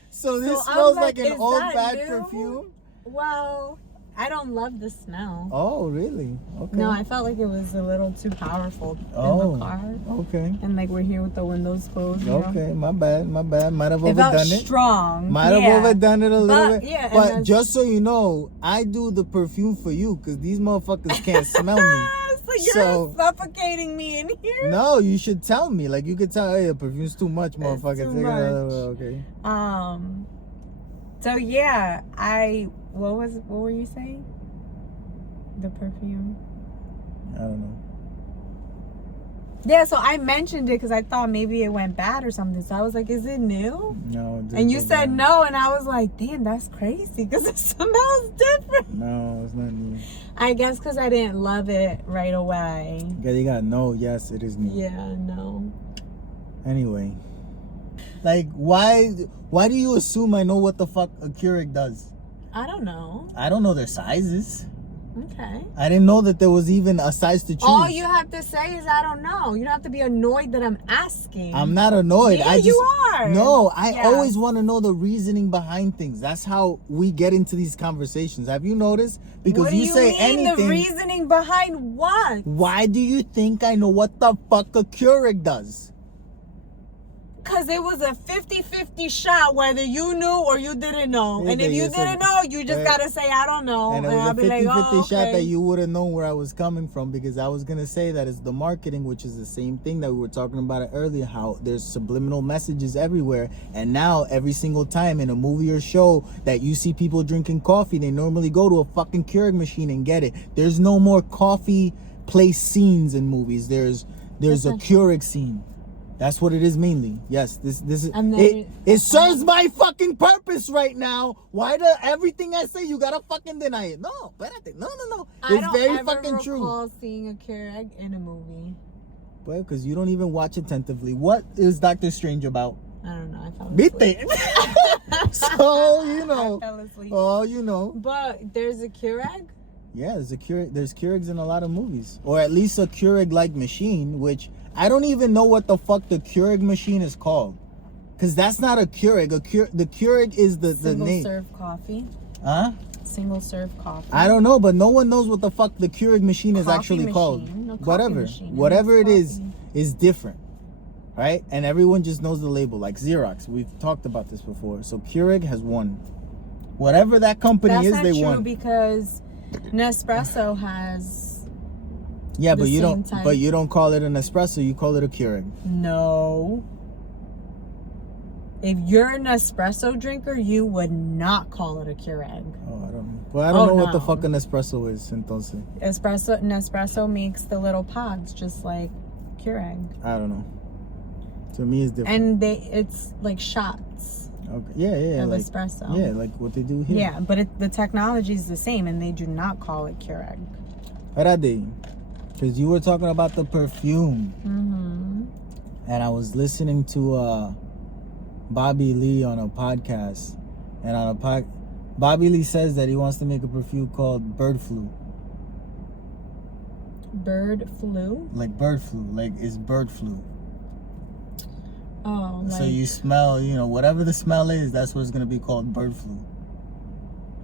So this smells like an old bad perfume? Well, I don't love the smell. Oh, really? Okay. No, I felt like it was a little too powerful in the car. Okay. And like we're here with the windows closed. Okay, my bad. Might have it overdone felt it. Strong. Might have overdone it a little bit. Yeah, but just so you know, I do the perfume for you because these motherfuckers can't smell me. So you're suffocating me in here? No, you should tell me. Like you could tell, hey, the perfume's too much, motherfucker. Too much. Okay. So yeah, what were you saying? The perfume? I don't know. Yeah, so I mentioned it because I thought maybe it went bad or something. So I was like, is it new? No, it didn't. And you said no, and I was like, damn, that's crazy because it smells different. No, it's not new. I guess because I didn't love it right away. Yeah, you got no. Yes, it is new. Yeah, no. Anyway, like, why do you assume I know what the fuck a Keurig does? I don't know. I don't know their sizes. Okay. I didn't know that there was even a size to choose. All you have to say is I don't know. You don't have to be annoyed that I'm asking. I'm not annoyed. Yeah, you are. No, I always want to know the reasoning behind things. That's how we get into these conversations. Have you noticed? Because what do you say mean, anything. The reasoning behind what? Why do you think I know what the fuck a Keurig does? Because it was a 50-50 shot whether you knew or you didn't know. Yeah, and if you didn't know, you just got to say, I don't know. And it was I'll a be 50-50 like, oh, shot that you would have known where I was coming from, because I was going to say that it's the marketing, which is the same thing that we were talking about earlier, how there's subliminal messages everywhere. And now every single time in a movie or show that you see people drinking coffee, they normally go to a fucking Keurig machine and get it. There's no more coffee place scenes in movies. There's a Keurig scene. That's what it is mainly. Yes, this is it serves my fucking purpose right now. Why do everything I say you gotta fucking deny it? No, but no. It's very fucking true. I don't recall seeing a Keurig in a movie. Well, because you don't even watch attentively. What is Doctor Strange about? I don't know. I fell asleep. So you know. I fell asleep. Oh, you know. But there's a Keurig. Yeah, there's Keurigs in a lot of movies, or at least a Keurig-like machine, which. I don't even know what the fuck the Keurig machine is called. Because that's not a Keurig. The Keurig is the name. Single serve coffee. Huh? Single serve coffee. I don't know, but no one knows what the fuck the Keurig machine is actually called. No, Whatever it is different. Right? And everyone just knows the label. Like Xerox. We've talked about this before. So Keurig has won. Whatever that company is, they won. That's not true because Nespresso has... Yeah, but you don't call it an espresso, you call it a Keurig. No. If you're an espresso drinker, you would not call it a Keurig. Oh, I don't know. Well, I don't know what the fuck an espresso is, entonces. Nespresso makes the little pods, just like Keurig. I don't know. To me, it's different. And it's like shots. Okay. Yeah. Of like, espresso. Yeah, like what they do here. Yeah, but the technology is the same, and they do not call it Keurig. Because you were talking about the perfume. Mm-hmm. And I was listening to Bobby Lee on a podcast. And on Bobby Lee says that he wants to make a perfume called Bird Flu. Bird flu? Like bird flu. Like it's bird flu. Oh, like... So you smell, whatever the smell is, that's what it's going to be called, bird flu.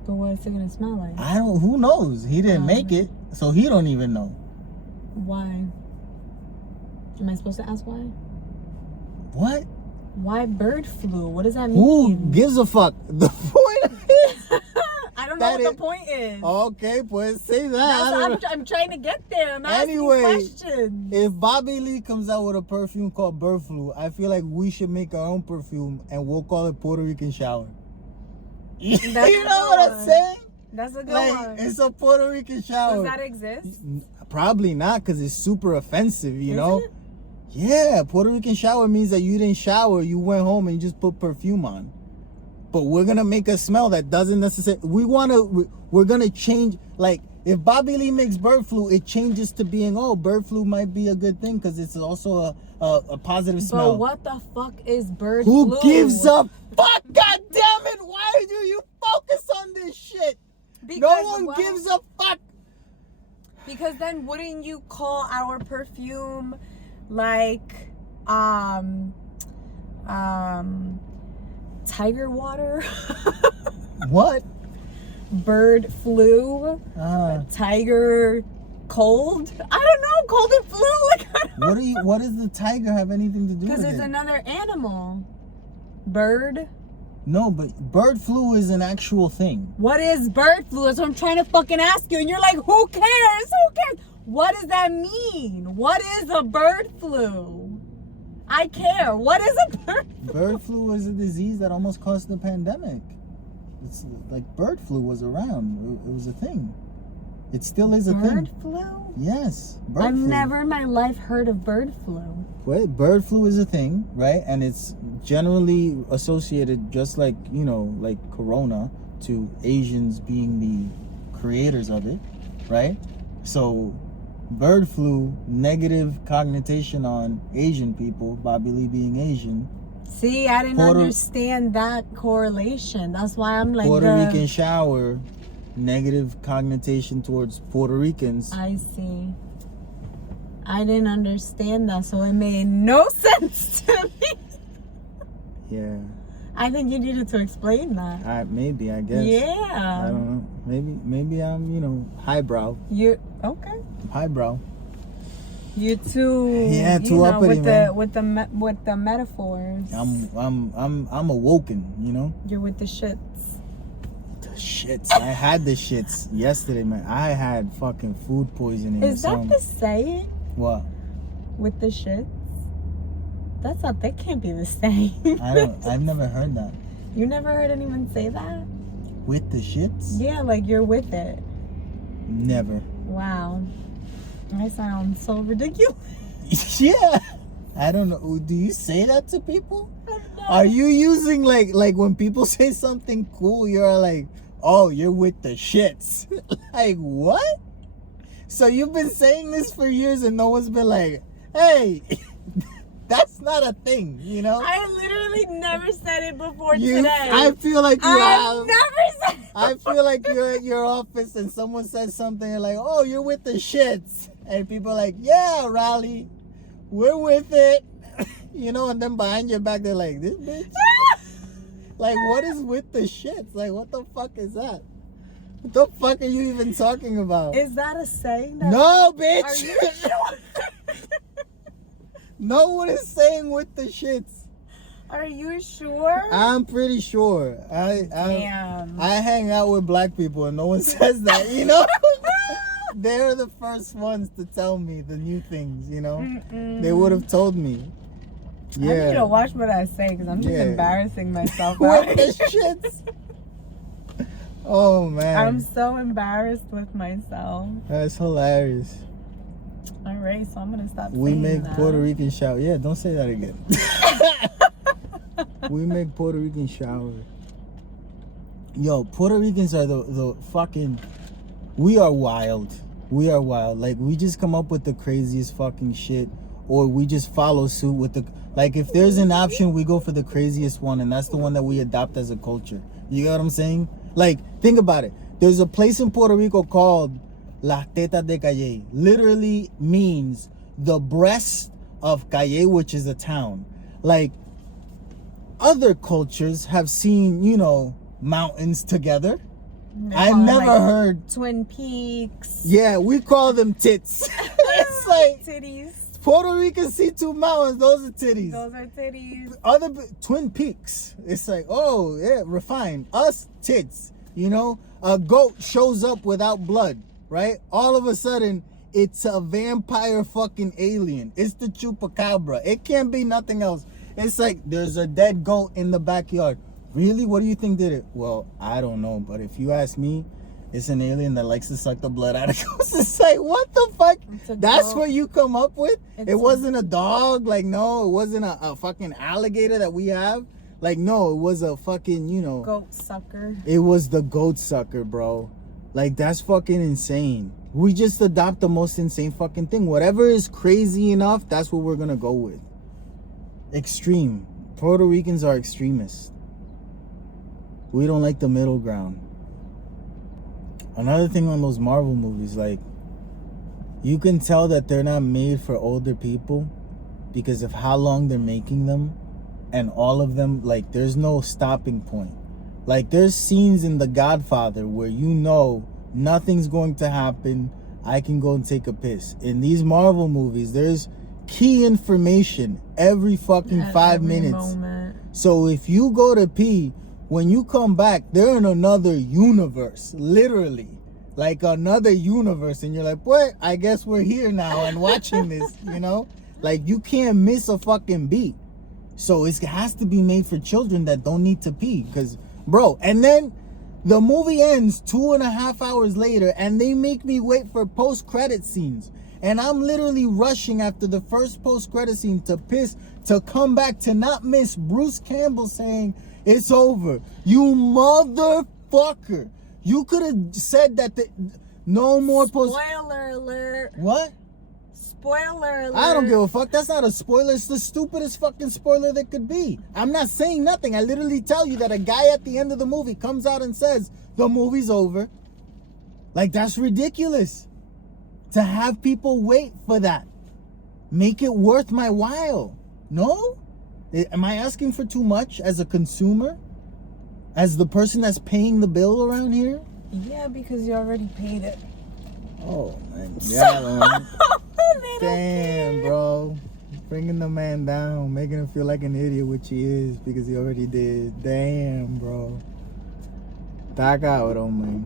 But what's it going to smell like? Who knows? He didn't make it, so he don't even know. Why? Am I supposed to ask why? What? Why bird flu? What does that mean? Who gives a fuck? The point is... I don't know what the point is. Okay, pues say that. I'm trying to get there. I'm asking questions. If Bobby Lee comes out with a perfume called Bird Flu, I feel like we should make our own perfume and we'll call it Puerto Rican Shower. You know what I'm saying? That's a good one. It's a Puerto Rican shower. Does that exist? Probably not, because it's super offensive, you know? It? Yeah, Puerto Rican shower means that you didn't shower, you went home and you just put perfume on. But we're gonna make a smell that doesn't necessarily. We're gonna change. Like if Bobby Lee makes bird flu, it changes to being bird flu might be a good thing because it's also a positive smell. But what the fuck is bird flu? Who gives a fuck? God damn it! Why do you focus on this shit? Because no one gives a fuck. Because then wouldn't you call our perfume like tiger water? What? Bird flu? Tiger cold? I don't know. Cold and flu? What does the tiger have anything to do with it? Because it's another animal. Bird? No, but bird flu is an actual thing. What is bird flu? That's what I'm trying to fucking ask you. And you're like, who cares? Who cares? What does that mean? What is a bird flu? I care. What is a bird flu? Bird flu is a disease that almost caused the pandemic. It's like bird flu was around. It was a thing. It still is a thing. Bird flu? Yes. Bird I've flu. never in my life heard of bird flu. Well, bird flu is a thing, right? And it's generally associated, just like, like corona, to Asians being the creators of it, right? So bird flu, negative connotation on Asian people, Bobby Lee being Asian. See, I didn't understand that correlation. That's why I'm like Puerto Rican shower, negative connotation towards Puerto Ricans. I see. I didn't understand that, so it made no sense to me. Yeah. I think you needed to explain that. Maybe, I guess. Yeah. I don't know. Maybe I'm, highbrow. You're okay. Highbrow. You too. Yeah, too uppity, man. With the metaphors. I'm awoken, You're with the shits. The shits. I had the shits yesterday, man. I had fucking food poisoning. Is that the saying? What? With the shits? That can't be the saying. I've never heard that. You never heard anyone say that? With the shits? Yeah, like you're with it. Never. Wow. I sound so ridiculous. Yeah. I don't know. Do you say that to people? No. Are you using like when people say something cool, you're like, oh, you're with the shits. Like what? So you've been saying this for years and no one's been like, hey, that's not a thing, I literally never said it before today. I feel like you have. Never said it. I feel like you're at your office and someone says something, you're like, oh, you're with the shits. And people are like, yeah, Raleigh, we're with it. And then behind your back, they're like, this bitch? Like, what is with the shits? Like, what the fuck is that? What the fuck are you even talking about? Is that a saying? No, bitch. Are you sure? No one is saying with the shits. Are you sure? I'm pretty sure. Damn. I hang out with black people and no one says that, They're the first ones to tell me the new things, Mm-mm. They would have told me. Yeah. I need to watch what I say because I'm just embarrassing myself. With the shits. Oh man, I'm so embarrassed with myself. That's hilarious. All right, so I'm gonna stop. We saying make that. Puerto Rican shower. Yeah, don't say that again. We make Puerto Rican shower. Yo, Puerto Ricans are the fucking. We are wild. We are wild. Like, we just come up with the craziest fucking shit, or we just follow suit with the. Like, if there's an option, we go for the craziest one, and that's the one that we adopt as a culture. You get what I'm saying? Like, think about it. There's a place in Puerto Rico called Las Tetas de Calle. Literally means the breast of Calle, which is a town. Like, other cultures have seen, you know, mountains together. I've never heard Twin Peaks. Yeah, we call them tits. It's like titties. Puerto Rican see two mountains. Those are titties. Those are titties. Other Twin Peaks. It's like, oh yeah, refined. Us tits. You know, a goat shows up without blood, right? All of a sudden, it's a vampire fucking alien. It's the chupacabra. It can't be nothing else. It's like there's a dead goat in the backyard. Really? What do you think did it? Well, I don't know. But if you ask me, it's an alien that likes to suck the blood out of ghosts. It's like, what the fuck? That's what you come up with? It wasn't a dog. Like, no, it wasn't a fucking alligator that we have. Like, no, it was a fucking, you know. Goat sucker. It was the goat sucker, bro. Like, that's fucking insane. We just adopt the most insane fucking thing. Whatever is crazy enough, that's what we're going to go with. Extreme. Puerto Ricans are extremists. We don't like the middle ground. Another thing on those Marvel movies, like, you can tell that they're not made for older people because of how long they're making them, and all of them, like, there's no stopping point. Like, there's scenes in The Godfather where you know nothing's going to happen. I can go and take a piss. In these Marvel movies, there's key information every fucking 5 minutes. Moment. So if you go to pee, when you come back, they're in another universe, literally. Like another universe. And you're like, what? I guess we're here now and watching this, you know? Like, you can't miss a fucking beat. So it has to be made for children that don't need to pee. Because, bro, and then the movie ends 2.5 hours later and they make me wait for post-credit scenes. And I'm literally rushing after the first post-credit scene to piss, to come back, to not miss Bruce Campbell saying, it's over. You motherfucker. You could have said that no more Spoiler alert. What? Spoiler alert. I don't give a fuck. That's not a spoiler. It's the stupidest fucking spoiler that could be. I'm not saying nothing. I literally tell you that a guy at the end of the movie comes out and says, the movie's over. Like, that's ridiculous. To have people wait for that. Make it worth my while. No? Am I asking for too much as a consumer? As the person that's paying the bill around here? Yeah, because you already paid it. Oh, man. Yeah, man. Damn, bro. Bringing the man down. Making him feel like an idiot, which he is, because he already did. Damn, bro. Back out, man.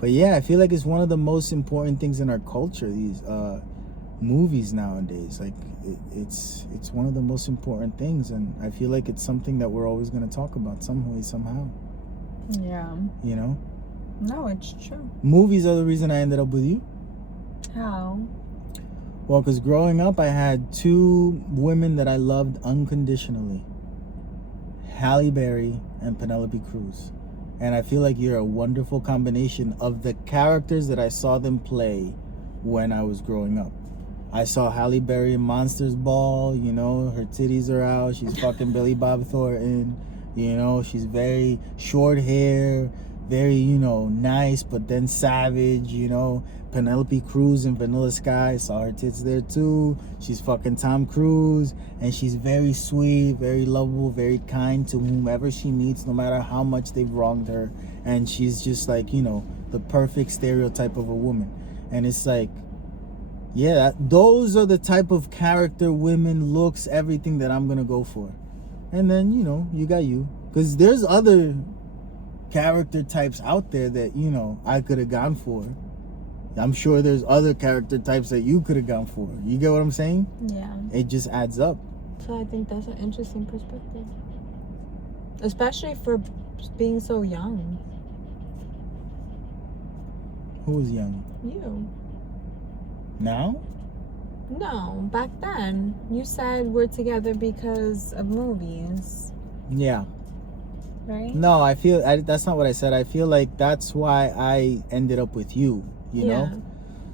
But yeah, I feel like it's one of the most important things in our culture, these movies nowadays. Like, it's one of the most important things, and I feel like it's something that we're always going to talk about some way, somehow. Yeah. You know? No, it's true. Movies are the reason I ended up with you. How? Well, because growing up, I had two women that I loved unconditionally. Halle Berry and Penelope Cruz. And I feel like you're a wonderful combination of the characters that I saw them play when I was growing up. I saw Halle Berry in Monsters Ball, you know, her titties are out, she's fucking Billy Bob Thornton, you know, she's very short hair, very, you know, nice, but then savage, you know. Penelope Cruz in Vanilla Sky, saw her tits there too. She's fucking Tom Cruise, and she's very sweet, very lovable, very kind to whomever she meets, no matter how much they've wronged her. And she's just like, you know, the perfect stereotype of a woman. And it's like, yeah, those are the type of character, women, looks, everything that I'm gonna go for. And then, you know, you got you. Because there's other character types out there that, you know, I could have gone for. I'm sure there's other character types that you could have gone for. You get what I'm saying? Yeah. It just adds up. So I think that's an interesting perspective. Especially for being so young. Who was young? You. Now? No, back then. You said we're together because of movies. Yeah. Right? No, that's not what I said. I feel like that's why I ended up with you, you know?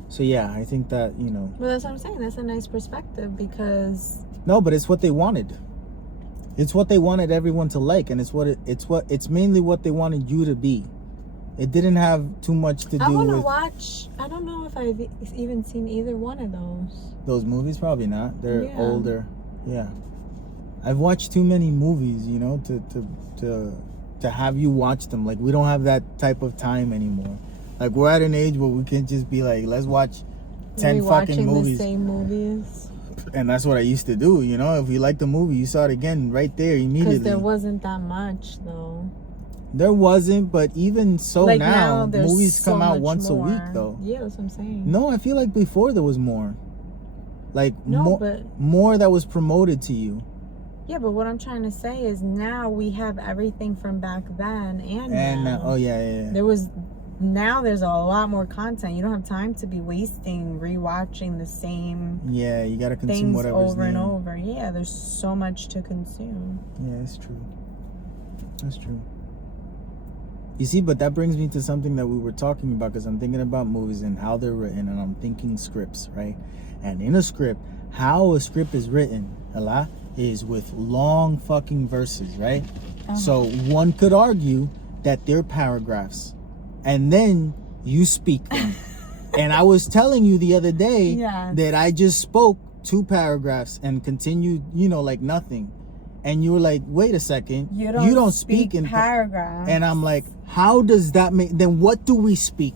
So yeah, I think that, you know. Well, that's what I'm saying. That's a nice perspective because... No, but it's what they wanted. It's what they wanted everyone to like, and it's mainly what they wanted you to be. It didn't have too much to do with... I want to watch... I don't know if I've even seen either one of those. Those movies? Probably not. They're older. Yeah. I've watched too many movies, you know, to have you watch them. Like, we don't have that type of time anymore. Like, we're at an age where we can just be like, let's watch 10 fucking movies. The same movies. And that's what I used to do, you know? If you liked the movie, you saw it again right there immediately. Because there wasn't that much, though. There wasn't, but even so like now movies come out once more. A week, though. Yeah, that's what I'm saying. No, I feel like before there was more. Like, more that was promoted to you. Yeah, but what I'm trying to say is now we have everything from back then and now. Oh, yeah. Now there's a lot more content. You don't have time to be rewatching the same you gotta consume things whatever's over and new. over. Yeah, there's so much to consume. Yeah, that's true. That's true. You see, but that brings me to something that we were talking about, because I'm thinking about movies and how they're written, and I'm thinking scripts, right? And in a script, how a script is written, is with long fucking verses, right? So one could argue that they're paragraphs, and then you speak them. And I was telling you the other day that I just spoke 2 paragraphs and continued, you know, like nothing. And you were like, wait a second, you don't speak in paragraphs. And I'm like, how does that make, then what do we speak?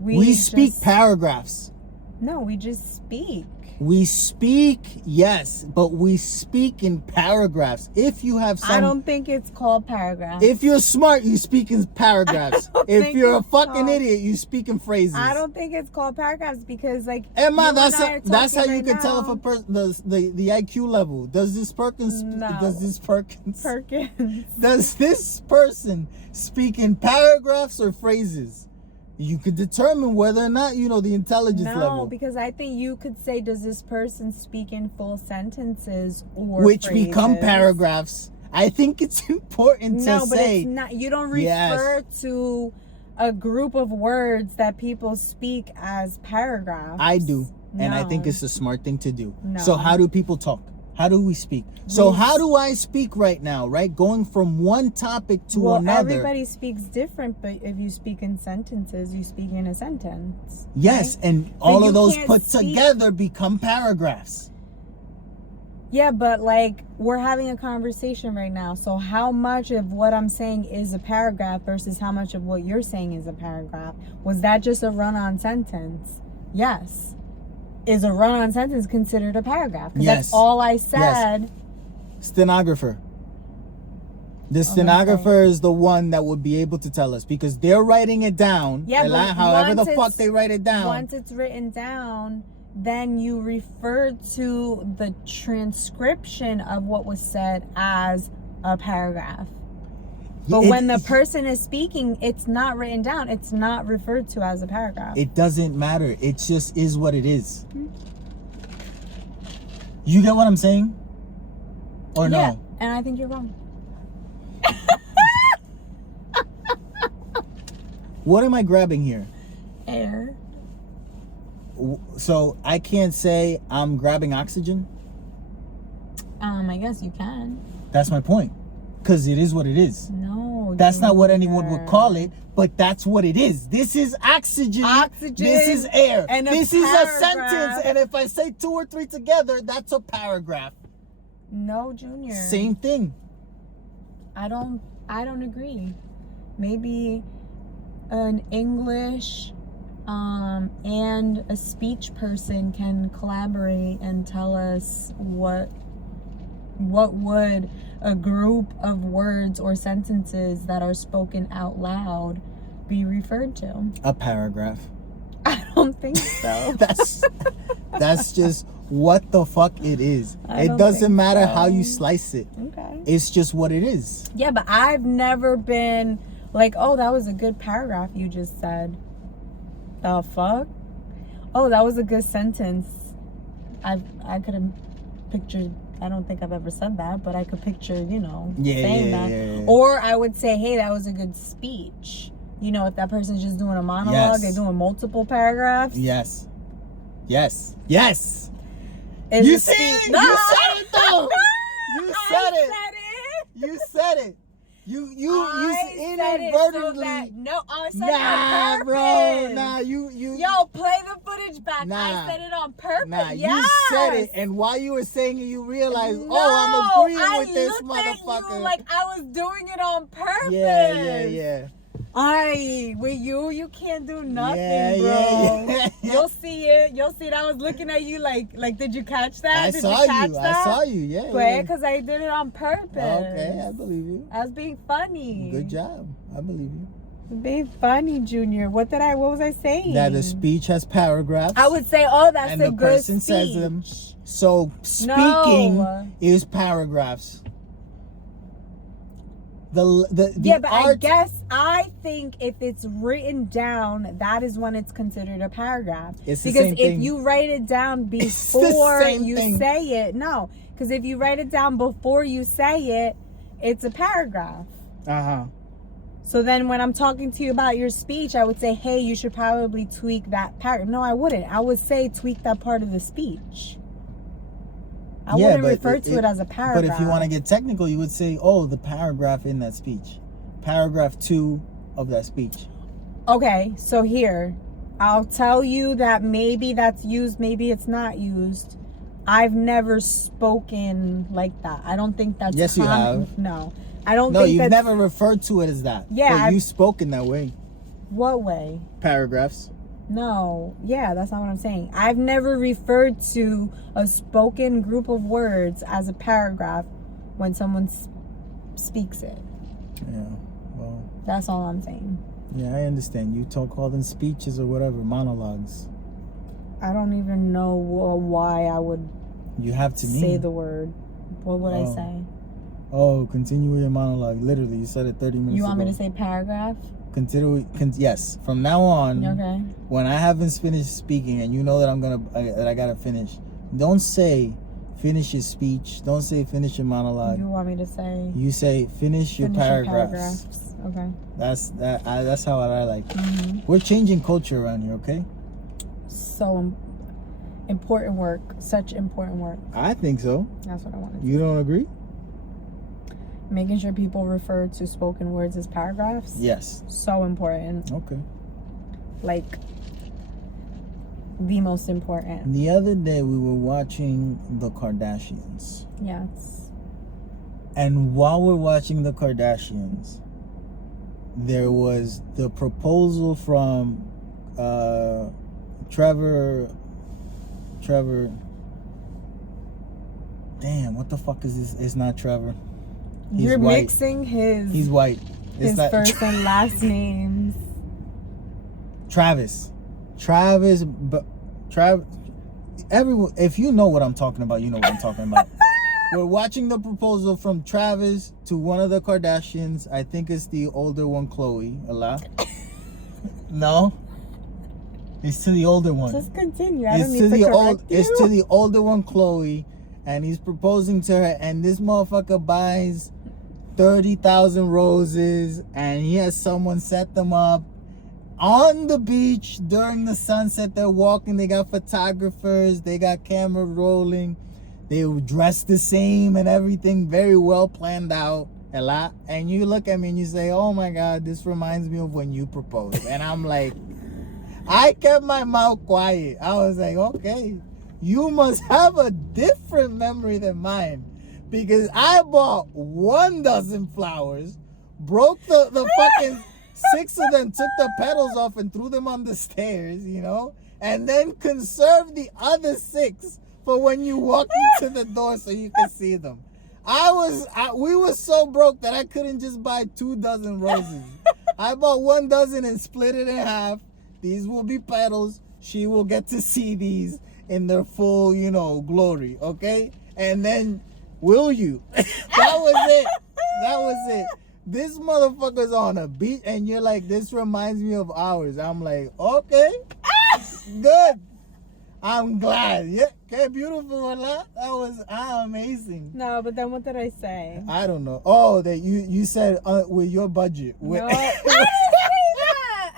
We speak paragraphs. No, we just speak. We speak, yes, but we speak in paragraphs. If you have some... I don't think it's called paragraphs. If you're smart, you speak in paragraphs. If you're a fucking idiot, you speak in phrases. I don't think it's called paragraphs because, like... Emma, that's how you can tell if a person... The IQ level. Does this person... Does this person speak in paragraphs or phrases? You could determine whether or not, you know, the intelligence level. No, because I think you could say, does this person speak in full sentences or which phrases? Become paragraphs. I think it's important to say. No, but it's not. You don't refer to a group of words that people speak as paragraphs. I do. And I think it's a smart thing to do. No. So how do people talk? How do we speak? So how do I speak right now, right? Going from one topic to another. Everybody speaks different, but if you speak in sentences, you speak in a sentence. Yes, right? And all of those put together become paragraphs. Yeah, but like we're having a conversation right now. So how much of what I'm saying is a paragraph versus how much of what you're saying is a paragraph? Was that just a run-on sentence? Yes. Is a run-on sentence considered a paragraph? Because that's all I said. Yes. Stenographer. The stenographer is the one that would be able to tell us because they're writing it down. Yeah, but however the fuck they write it down. Once it's written down, then you refer to the transcription of what was said as a paragraph. But when the person is speaking, it's not written down. It's not referred to as a paragraph. It doesn't matter. It just is what it is. You get what I'm saying? Or no? Yeah, and I think you're wrong. What am I grabbing here? Air. So I can't say I'm grabbing oxygen? I guess you can. That's my point. Because it is what it is. No. That's not what anyone would call it, but that's what it is. This is oxygen. This is air. And this is a sentence. And if I say 2 or 3 together, that's a paragraph. No, Junior. Same thing. I don't agree. Maybe an English and a speech person can collaborate and tell us what would a group of words or sentences that are spoken out loud be referred to? A paragraph. I don't think so. That's just what the fuck it is. It doesn't matter how you slice it. Okay. It's just what it is. Yeah, but I've never been like, oh, that was a good paragraph you just said. The fuck? Oh, that was a good sentence. I could have pictured. I don't think I've ever said that, but I could picture, saying that. Yeah. Or I would say, hey, that was a good speech. If that person's just doing a monologue, they're doing multiple paragraphs. Yes. Is You a see speech- it? No. You said it though. You said it. said it. You said it. You inadvertently. I said it Nah, on bro. purpose. Nah, you. Yo, play the footage back. Nah. I said it on purpose. Nah, yes. you said it, and while you were saying it, you realized, No, I'm agreeing with this I looked at motherfucker. you like I was doing it on purpose. Yeah. With you can't do nothing, Yeah, bro. yeah. You'll see it. I was looking at you like, did you catch that? I Did saw you catch you. that? I saw you. Yeah. But because I did it on purpose. Okay, I believe you. I was being funny. Good job. I believe you. Being funny, Junior. What was I saying? That the speech has paragraphs. I would say, that's and a the good person speech. says them. So speaking No. is paragraphs. The Yeah, but art, I think if it's written down, that is when it's considered a paragraph. It's the because same if thing. you write it down the before same you thing. say it, no. Because if you write it down before you say it, it's a paragraph. So then when I'm talking to you about your speech, I would say, hey, you should probably tweak that paragraph. No, I wouldn't. I would say tweak that part of the speech. I wouldn't refer to it as a paragraph. But if you want to get technical, you would say, the paragraph in that speech. Paragraph 2 of that speech. Okay, so here, I'll tell you that maybe that's used, maybe it's not used. I've never spoken like that. I don't think that's Yes, you have. No. I don't No, think you've that's... never referred to it as that. Yeah, But you've spoken that way. What way? Paragraphs. No. Yeah, that's not what I'm saying. I've never referred to a spoken group of words as a paragraph when someone speaks it. Yeah, well... That's all I'm saying. Yeah, I understand. You call them speeches or whatever, monologues. I don't even know why I would You have to say the word. What would I say? Continue with your monologue. Literally, you said it 30 minutes ago. You want me to say paragraph? Yes. From now on, Okay. when I haven't finished speaking and you know that I gotta finish, don't say finish your speech. Don't say finish your monologue. You want me to say? You say finish your paragraphs. Okay. That's how I like it. Mm-hmm. We're changing culture around here, okay? So important work. Such important work. I think so. That's what I wanted to You don't agree? Making sure people refer to spoken words as paragraphs. Yes. So important. Okay. Like the most important. The other day we were watching the Kardashians. Yes. And while we're watching the Kardashians, there was the proposal from Trevor. Damn, what the fuck is this? It's not Trevor. You're white. mixing He's white. It's his not first and last names. Travis. Everyone, if you know what I'm talking about, you know what I'm talking about. We're watching the proposal from Travis to one of the Kardashians. I think it's the older one, Khloe. No? It's to the older one. Just continue. I don't need to correct you. It's to the older one, Khloe, and he's proposing to her, and this motherfucker buys 30,000 roses, and he has someone set them up on the beach during the sunset. They're walking. They got photographers. They got camera rolling. They were dressed the same and everything, very well planned out. And you look at me and you say, oh my God, this reminds me of when you proposed. And I'm like, I kept my mouth quiet. I was like, okay, you must have a different memory than mine. Because I bought 12 flowers, broke the fucking 6 of them, took the petals off and threw them on the stairs, and then conserved the other 6 for when you walk into the door so you can see them. We were so broke that I couldn't just buy 24 roses. I bought 12 and split it in half. These will be petals. She will get to see these in their full, glory, okay? And then, will you? That was it. this motherfucker's on a beach, and you're like, this reminds me of ours. I'm like, okay, good. I'm glad. Yeah, okay, beautiful. That was amazing. No, but then what did I say? I don't know. Oh, that you said with your budget. No, I didn't say that.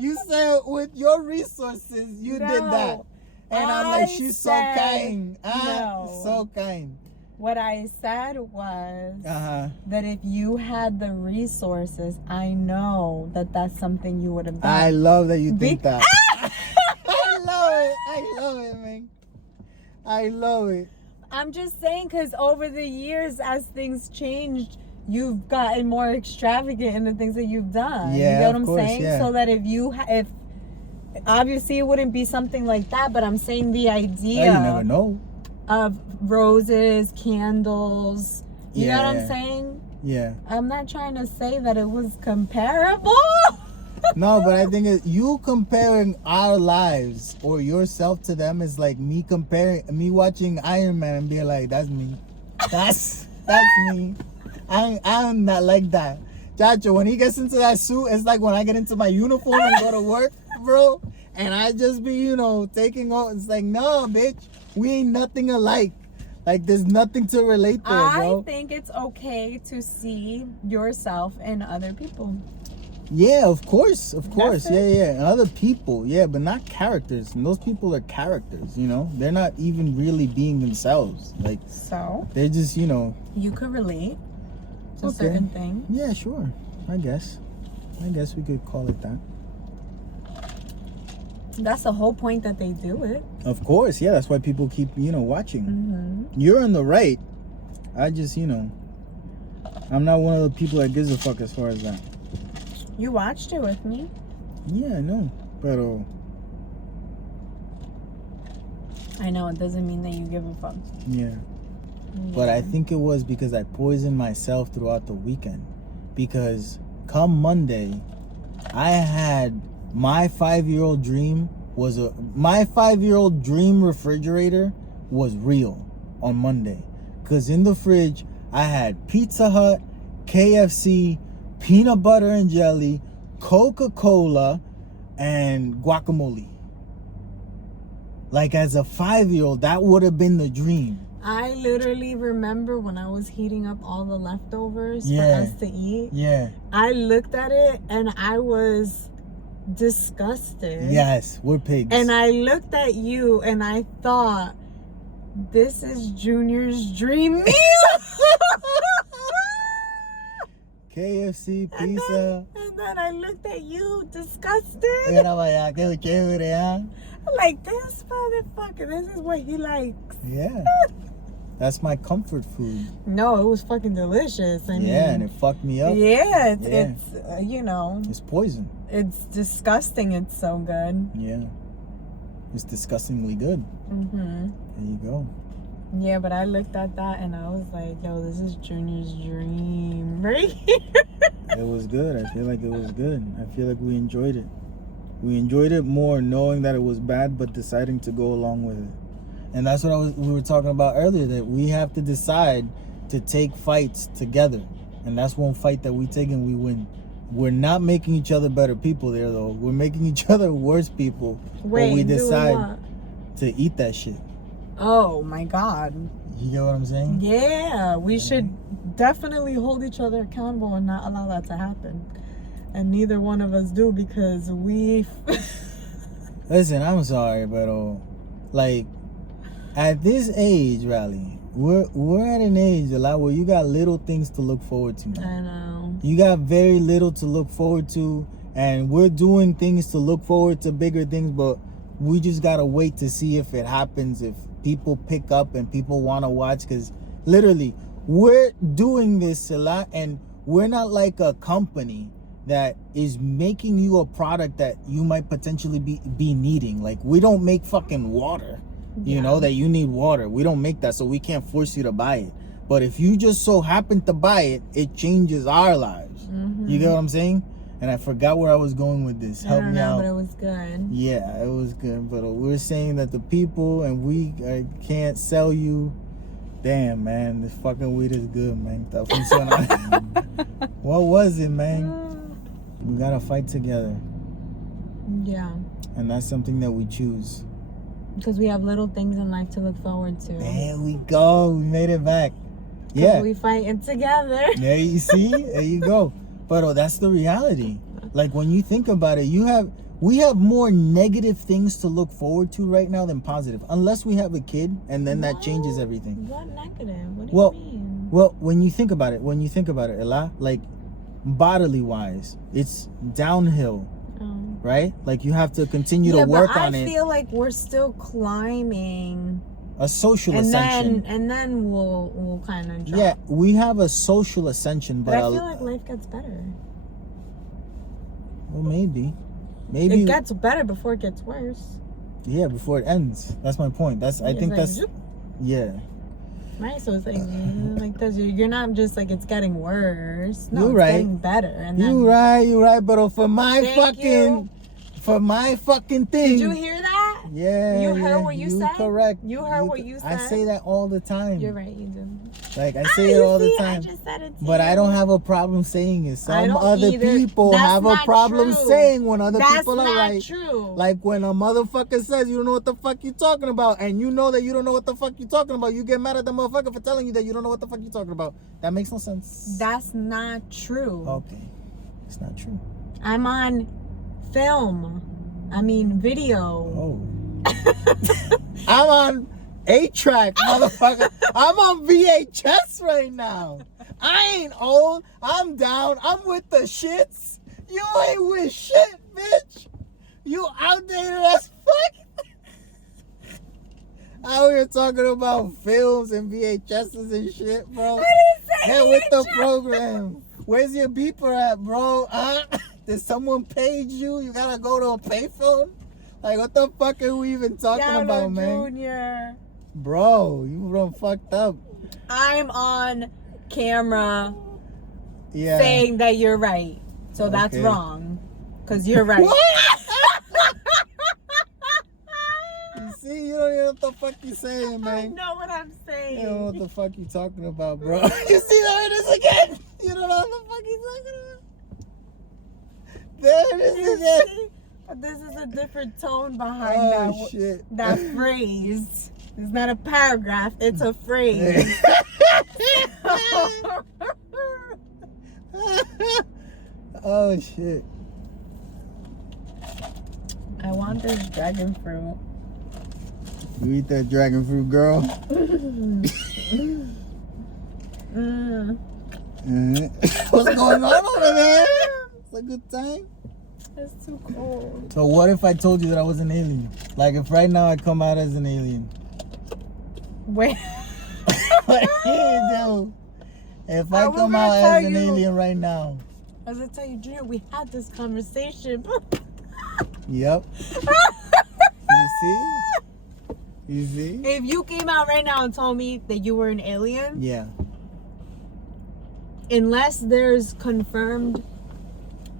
You said with your resources, you did that. And I'm like, she's so kind. No. So kind. What I said was Uh-huh. that if you had the resources, I know that that's something you would have done. I love that you think that. I love it, man. I love it. I'm just saying, because over the years, as things changed, you've gotten more extravagant in the things that you've done. Yeah, you know what of I'm course, saying? yeah. So that if obviously it wouldn't be something like that, but I'm saying the idea You never know. of roses, candles. You know what Yeah. I'm saying? Yeah. I'm not trying to say that it was comparable. No, but I think you comparing our lives or yourself to them is like me watching Iron Man and being like, that's me. That's me. I'm not like that. Chacho, when he gets into that suit, it's like when I get into my uniform and go to work, bro. And I just be, taking off. It's like, no, bitch, we ain't nothing alike. Like, there's nothing to relate there, bro. I think it's okay to see yourself in other people. Yeah, of course. That's Yeah. And other people, yeah, but not characters. And those people are characters, They're not even really being themselves. Like, So they're just, you could relate to Okay. certain things. Yeah, sure. I guess we could call it that. That's the whole point that they do it. Of course, yeah. That's why people keep, watching. Mm-hmm. You're in the right. I just, I'm not one of the people that gives a fuck as far as that. You watched it with me. Yeah, I know. But I know, it doesn't mean that you give a fuck. yeah. But I think it was because I poisoned myself throughout the weekend. Because come Monday, I had my 5-year-old dream refrigerator was real on Monday. Because in the fridge, I had Pizza Hut, KFC, peanut butter and jelly, Coca-Cola, and guacamole. Like, as a 5-year-old, that would have been the dream. I literally remember when I was heating up all the leftovers for Yeah. us to eat. Yeah. I looked at it and I was disgusted. Yes, we're pigs. And I looked at you and I thought, this is Junior's dream meal. KFC, pizza. And then I looked at you, disgusted. Era vaya, qué chévere, ¿ah? Like, this motherfucker, this is what he likes. Yeah. That's my comfort food. No, it was fucking delicious. I mean, And it fucked me up. yeah, Yeah. it's It's poison. it's disgusting. It's so good. Yeah. It's disgustingly good. Mm-hmm. There you go. Yeah, but I looked at that and I was like, yo, this is Junior's dream right here. It was good. I feel like it was good. I feel like we enjoyed it. We enjoyed it more knowing that it was bad, but deciding to go along with it. And that's what we were talking about earlier, that we have to decide to take fights together. And that's one fight that we take and we win. We're not making each other better people there, though. We're making each other worse people. Wait, when we doing decide what? to eat that shit. Oh my God. You get what I'm saying? Yeah, we should definitely hold each other accountable and not allow that to happen. And neither one of us do, because we... Listen, I'm sorry, but like, at this age, Riley, we're at an age a lot where you got little things to look forward to. I know. You got very little to look forward to, and we're doing things to look forward to bigger things, but we just gotta wait to see if it happens, if people pick up and people want to watch, because literally we're doing this a lot, and we're not like a company that is making you a product that you might potentially be needing. Like, we don't make fucking water, you know, that you need water. We don't make that, so we can't force you to buy it. But if you just so happen to buy it, it changes our lives. Mm-hmm. You get what I'm saying? And I forgot where I was going with this. Help me out. But it was good. Yeah, it was good. But we're saying that the people, and we can't sell you Damn, man, this fucking weed is good, man. Está funcionando. What was it, man? We gotta fight together. Yeah. And that's something that we choose. Because we have little things in life to look forward to. There we go. We made it back. Yeah. We fighting together. There you see. There you go. But that's the reality. Like when you think about it, we have more negative things to look forward to right now than positive. Unless we have a kid, and then that changes everything. What negative? What do you mean? Well, when you think about it, Ella, like bodily wise, it's downhill. Right? Like you have to continue to work on it. I feel like we're still climbing a social ascension. And then we'll kind of drop. Yeah, we have a social ascension, but I feel like life gets better. Well, maybe it gets better before it gets worse. Yeah, before it ends. That's my point. Yeah. Right, so it's like this. You're not just like it's getting worse. No, you're right. It's getting better. And then, you're right. But for my fucking thing. Did you hear that? Yeah. You heard what you said? Correct. You heard what you said? I say that all the time. You're right, you do. Like, I say it all the time. I just said it to but you. I don't have a problem saying it. Some other either. people That's have a problem saying when other people are right. That's not true. Like when a motherfucker says you don't know what the fuck you talking about, and you know that you don't know what the fuck you talking about, you get mad at the motherfucker for telling you that you don't know what the fuck you talking about. That makes no sense. That's not true. Okay. It's not true. I'm on video. Oh. I'm on 8-track, motherfucker. I'm on VHS right now. I ain't old. I'm down. I'm with the shits. You ain't with shit, bitch. You outdated as fuck. Out here talking about films and VHSs and shit, bro. Get with the program. Where's your beeper at, bro? Did someone page you? You gotta go to a payphone? Like, what the fuck are we even talking about, man? Junior. Bro, you done fucked up. I'm on camera saying that you're right. So that's wrong. Because you're right. What? You see, you don't even know what the fuck you saying, man. I know what I'm saying. You don't know what the fuck you talking about, bro. You see, there it is again. You don't know what the fuck you talking about. There it is again. But this is a different tone behind that phrase. It's not a paragraph, it's a phrase. Oh shit. I want this dragon fruit. You eat that dragon fruit, girl? What's going on over there? It's a good time. It's too cold. So what if I told you that I was an alien? Like if right now I come out as an alien. Wait. What do you do? If I come out as an alien right now. I was gonna tell you, Junior, we had this conversation. Yep. You see? If you came out right now and told me that you were an alien, yeah. Unless there's confirmed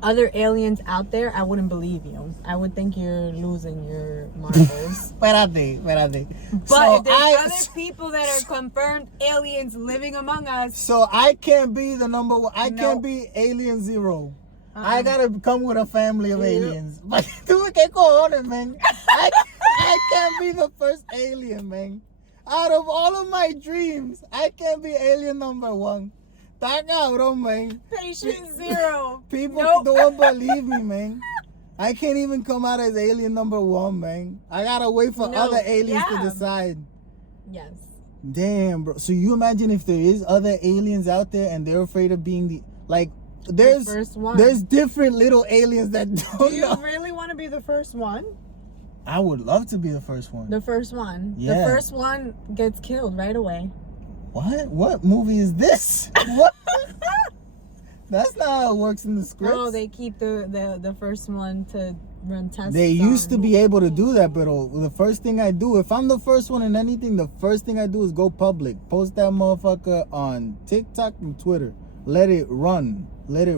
other aliens out there, I wouldn't believe you. I would think you're losing your marbles. Espérate. But so if there's other people that are confirmed aliens living among us. So I can't be the number one. I can't be alien 0. I gotta come with a family of aliens. But tú qué cojones, man. I can't be the first alien, man. Out of all of my dreams, I can't be alien number 1. Está cabrón, man. Patient 0. People don't believe me, man. I can't even come out as alien number 1, man. I gotta wait for other aliens to decide. Yes. Damn, bro. So you imagine if there is other aliens out there and they're afraid of being the first one. There's different little aliens that don't Do you really want to be the first one? I would love to be the first one. The first one. Yeah. The first one gets killed right away. What? What movie is this? What? That's not how it works in the script. Oh, they keep the first one to run tests. They used to be able to do that, but the first thing I do, if I'm the first one in anything, the first thing I do is go public. Post that motherfucker on TikTok and Twitter. Let it run. Let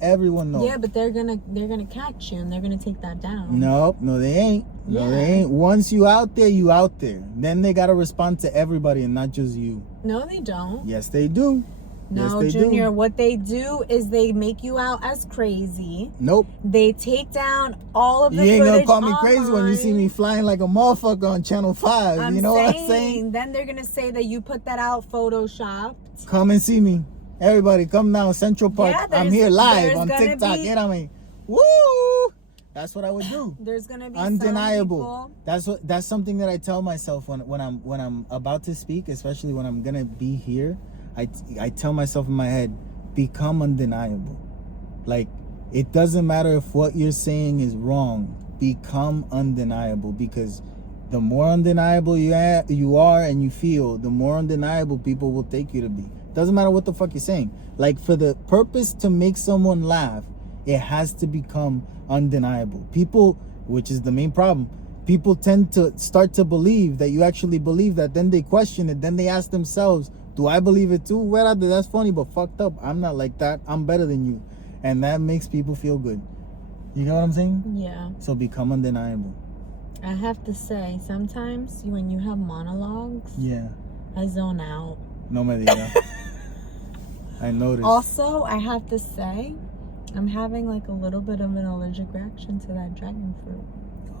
everyone know. Yeah, but they're gonna catch you and they're gonna take that down. No, they ain't. No, they ain't. Once you out there, you out there. Then they gotta respond to everybody and not just you. No, they don't. Yes, they do. No, yes, they Junior, do. what they do is they make you out as crazy. Nope. They take down all of the You ain't footage gonna call me online. crazy when you see me flying like a motherfucker on Channel 5. You know what I'm saying? Then they're gonna say that you put that out photoshopped. Come and see me. Everybody, come down Central Park. Yeah, I'm here live on TikTok. You know what I mean? Woo! That's what I would do. There's gonna be undeniable. That's something that I tell myself when I'm about to speak, especially when I'm gonna be here. I tell myself in my head, become undeniable. Like, it doesn't matter if what you're saying is wrong. Become undeniable, because the more undeniable you are and you feel, the more undeniable people will take you to be. Doesn't matter what the fuck you're saying. Like, for the purpose to make someone laugh, it has to become undeniable. People, which is the main problem, people tend to start to believe that you actually believe that. Then they question it. Then they ask themselves, do I believe it too? Well, that's funny, but fucked up. I'm not like that. I'm better than you. And that makes people feel good. You know what I'm saying? Yeah. So become undeniable. I have to say, sometimes when you have monologues, Yeah. I zone out. No me diga. I noticed. Also, I have to say, I'm having like a little bit of an allergic reaction to that dragon fruit.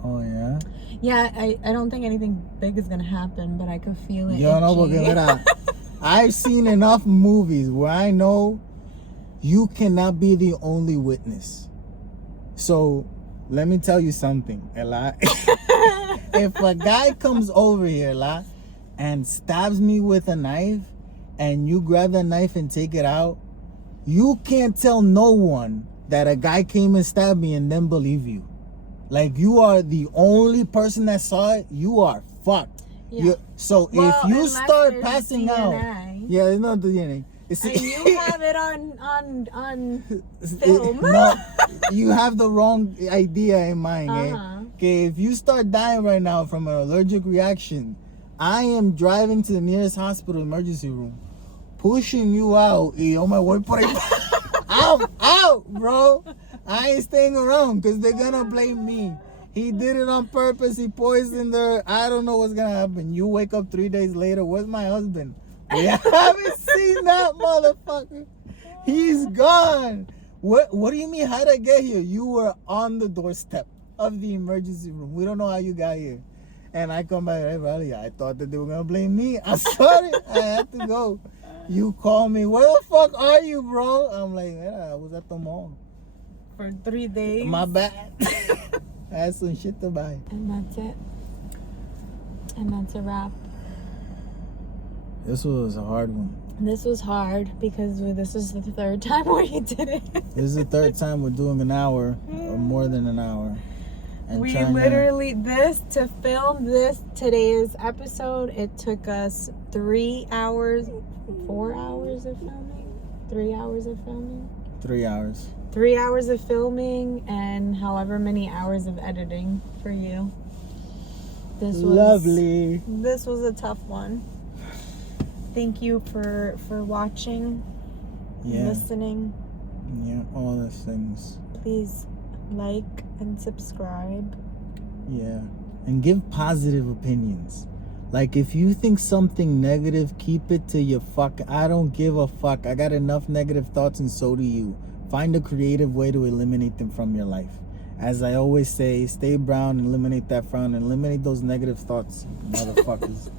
Oh, yeah? Yeah, I don't think anything big is going to happen, but I could feel it. Yo, no, porque mira, I've seen enough movies where I know you cannot be the only witness. So, let me tell you something, Ella. If a guy comes over here, Ella, and stabs me with a knife, and you grab that knife and take it out, you can't tell no one that a guy came and stabbed me and then believe you. Like, you are the only person that saw it, you are fucked. Yeah. So if you start passing DNA. out, yeah, it's not the DNA. And you have it on film. No, you have the wrong idea in mind. Okay, if you start dying right now from an allergic reaction, I am driving to the nearest hospital emergency room, pushing you out. Y yo me voy por ahí. I'm out, bro. I ain't staying around because they're gonna blame me. He did it on purpose. He poisoned her. I don't know what's gonna happen. You wake up 3 days later. Where's my husband? We haven't seen that motherfucker. He's gone. What do you mean? How did I get here? You were on the doorstep of the emergency room. We don't know how you got here. And I come back, hey, Riley, I thought that they were gonna blame me. I'm sorry. I had to go. You call me. Where the fuck are you, bro? I'm like, yeah, I was at the mall. For 3 days. My bad. I had some shit to buy. And that's it. And that's a wrap. This was a hard one. This was hard because this is the third time where you did it. This is the third time we're doing an hour or more than an hour. And we literally, to film today's episode, it took us 3 hours, 4 hours of filming, 3 hours of filming. 3 hours. 3 hours of filming and however many hours of editing for you. This was lovely. This was a tough one. Thank you for watching, listening. Yeah, all those things. Please like and subscribe. Yeah, and give positive opinions. Like, if you think something negative, keep it to your fuck. I don't give a fuck. I got enough negative thoughts, and so do you. Find a creative way to eliminate them from your life. As I always say, stay brown, eliminate that frown, and eliminate those negative thoughts, motherfuckers.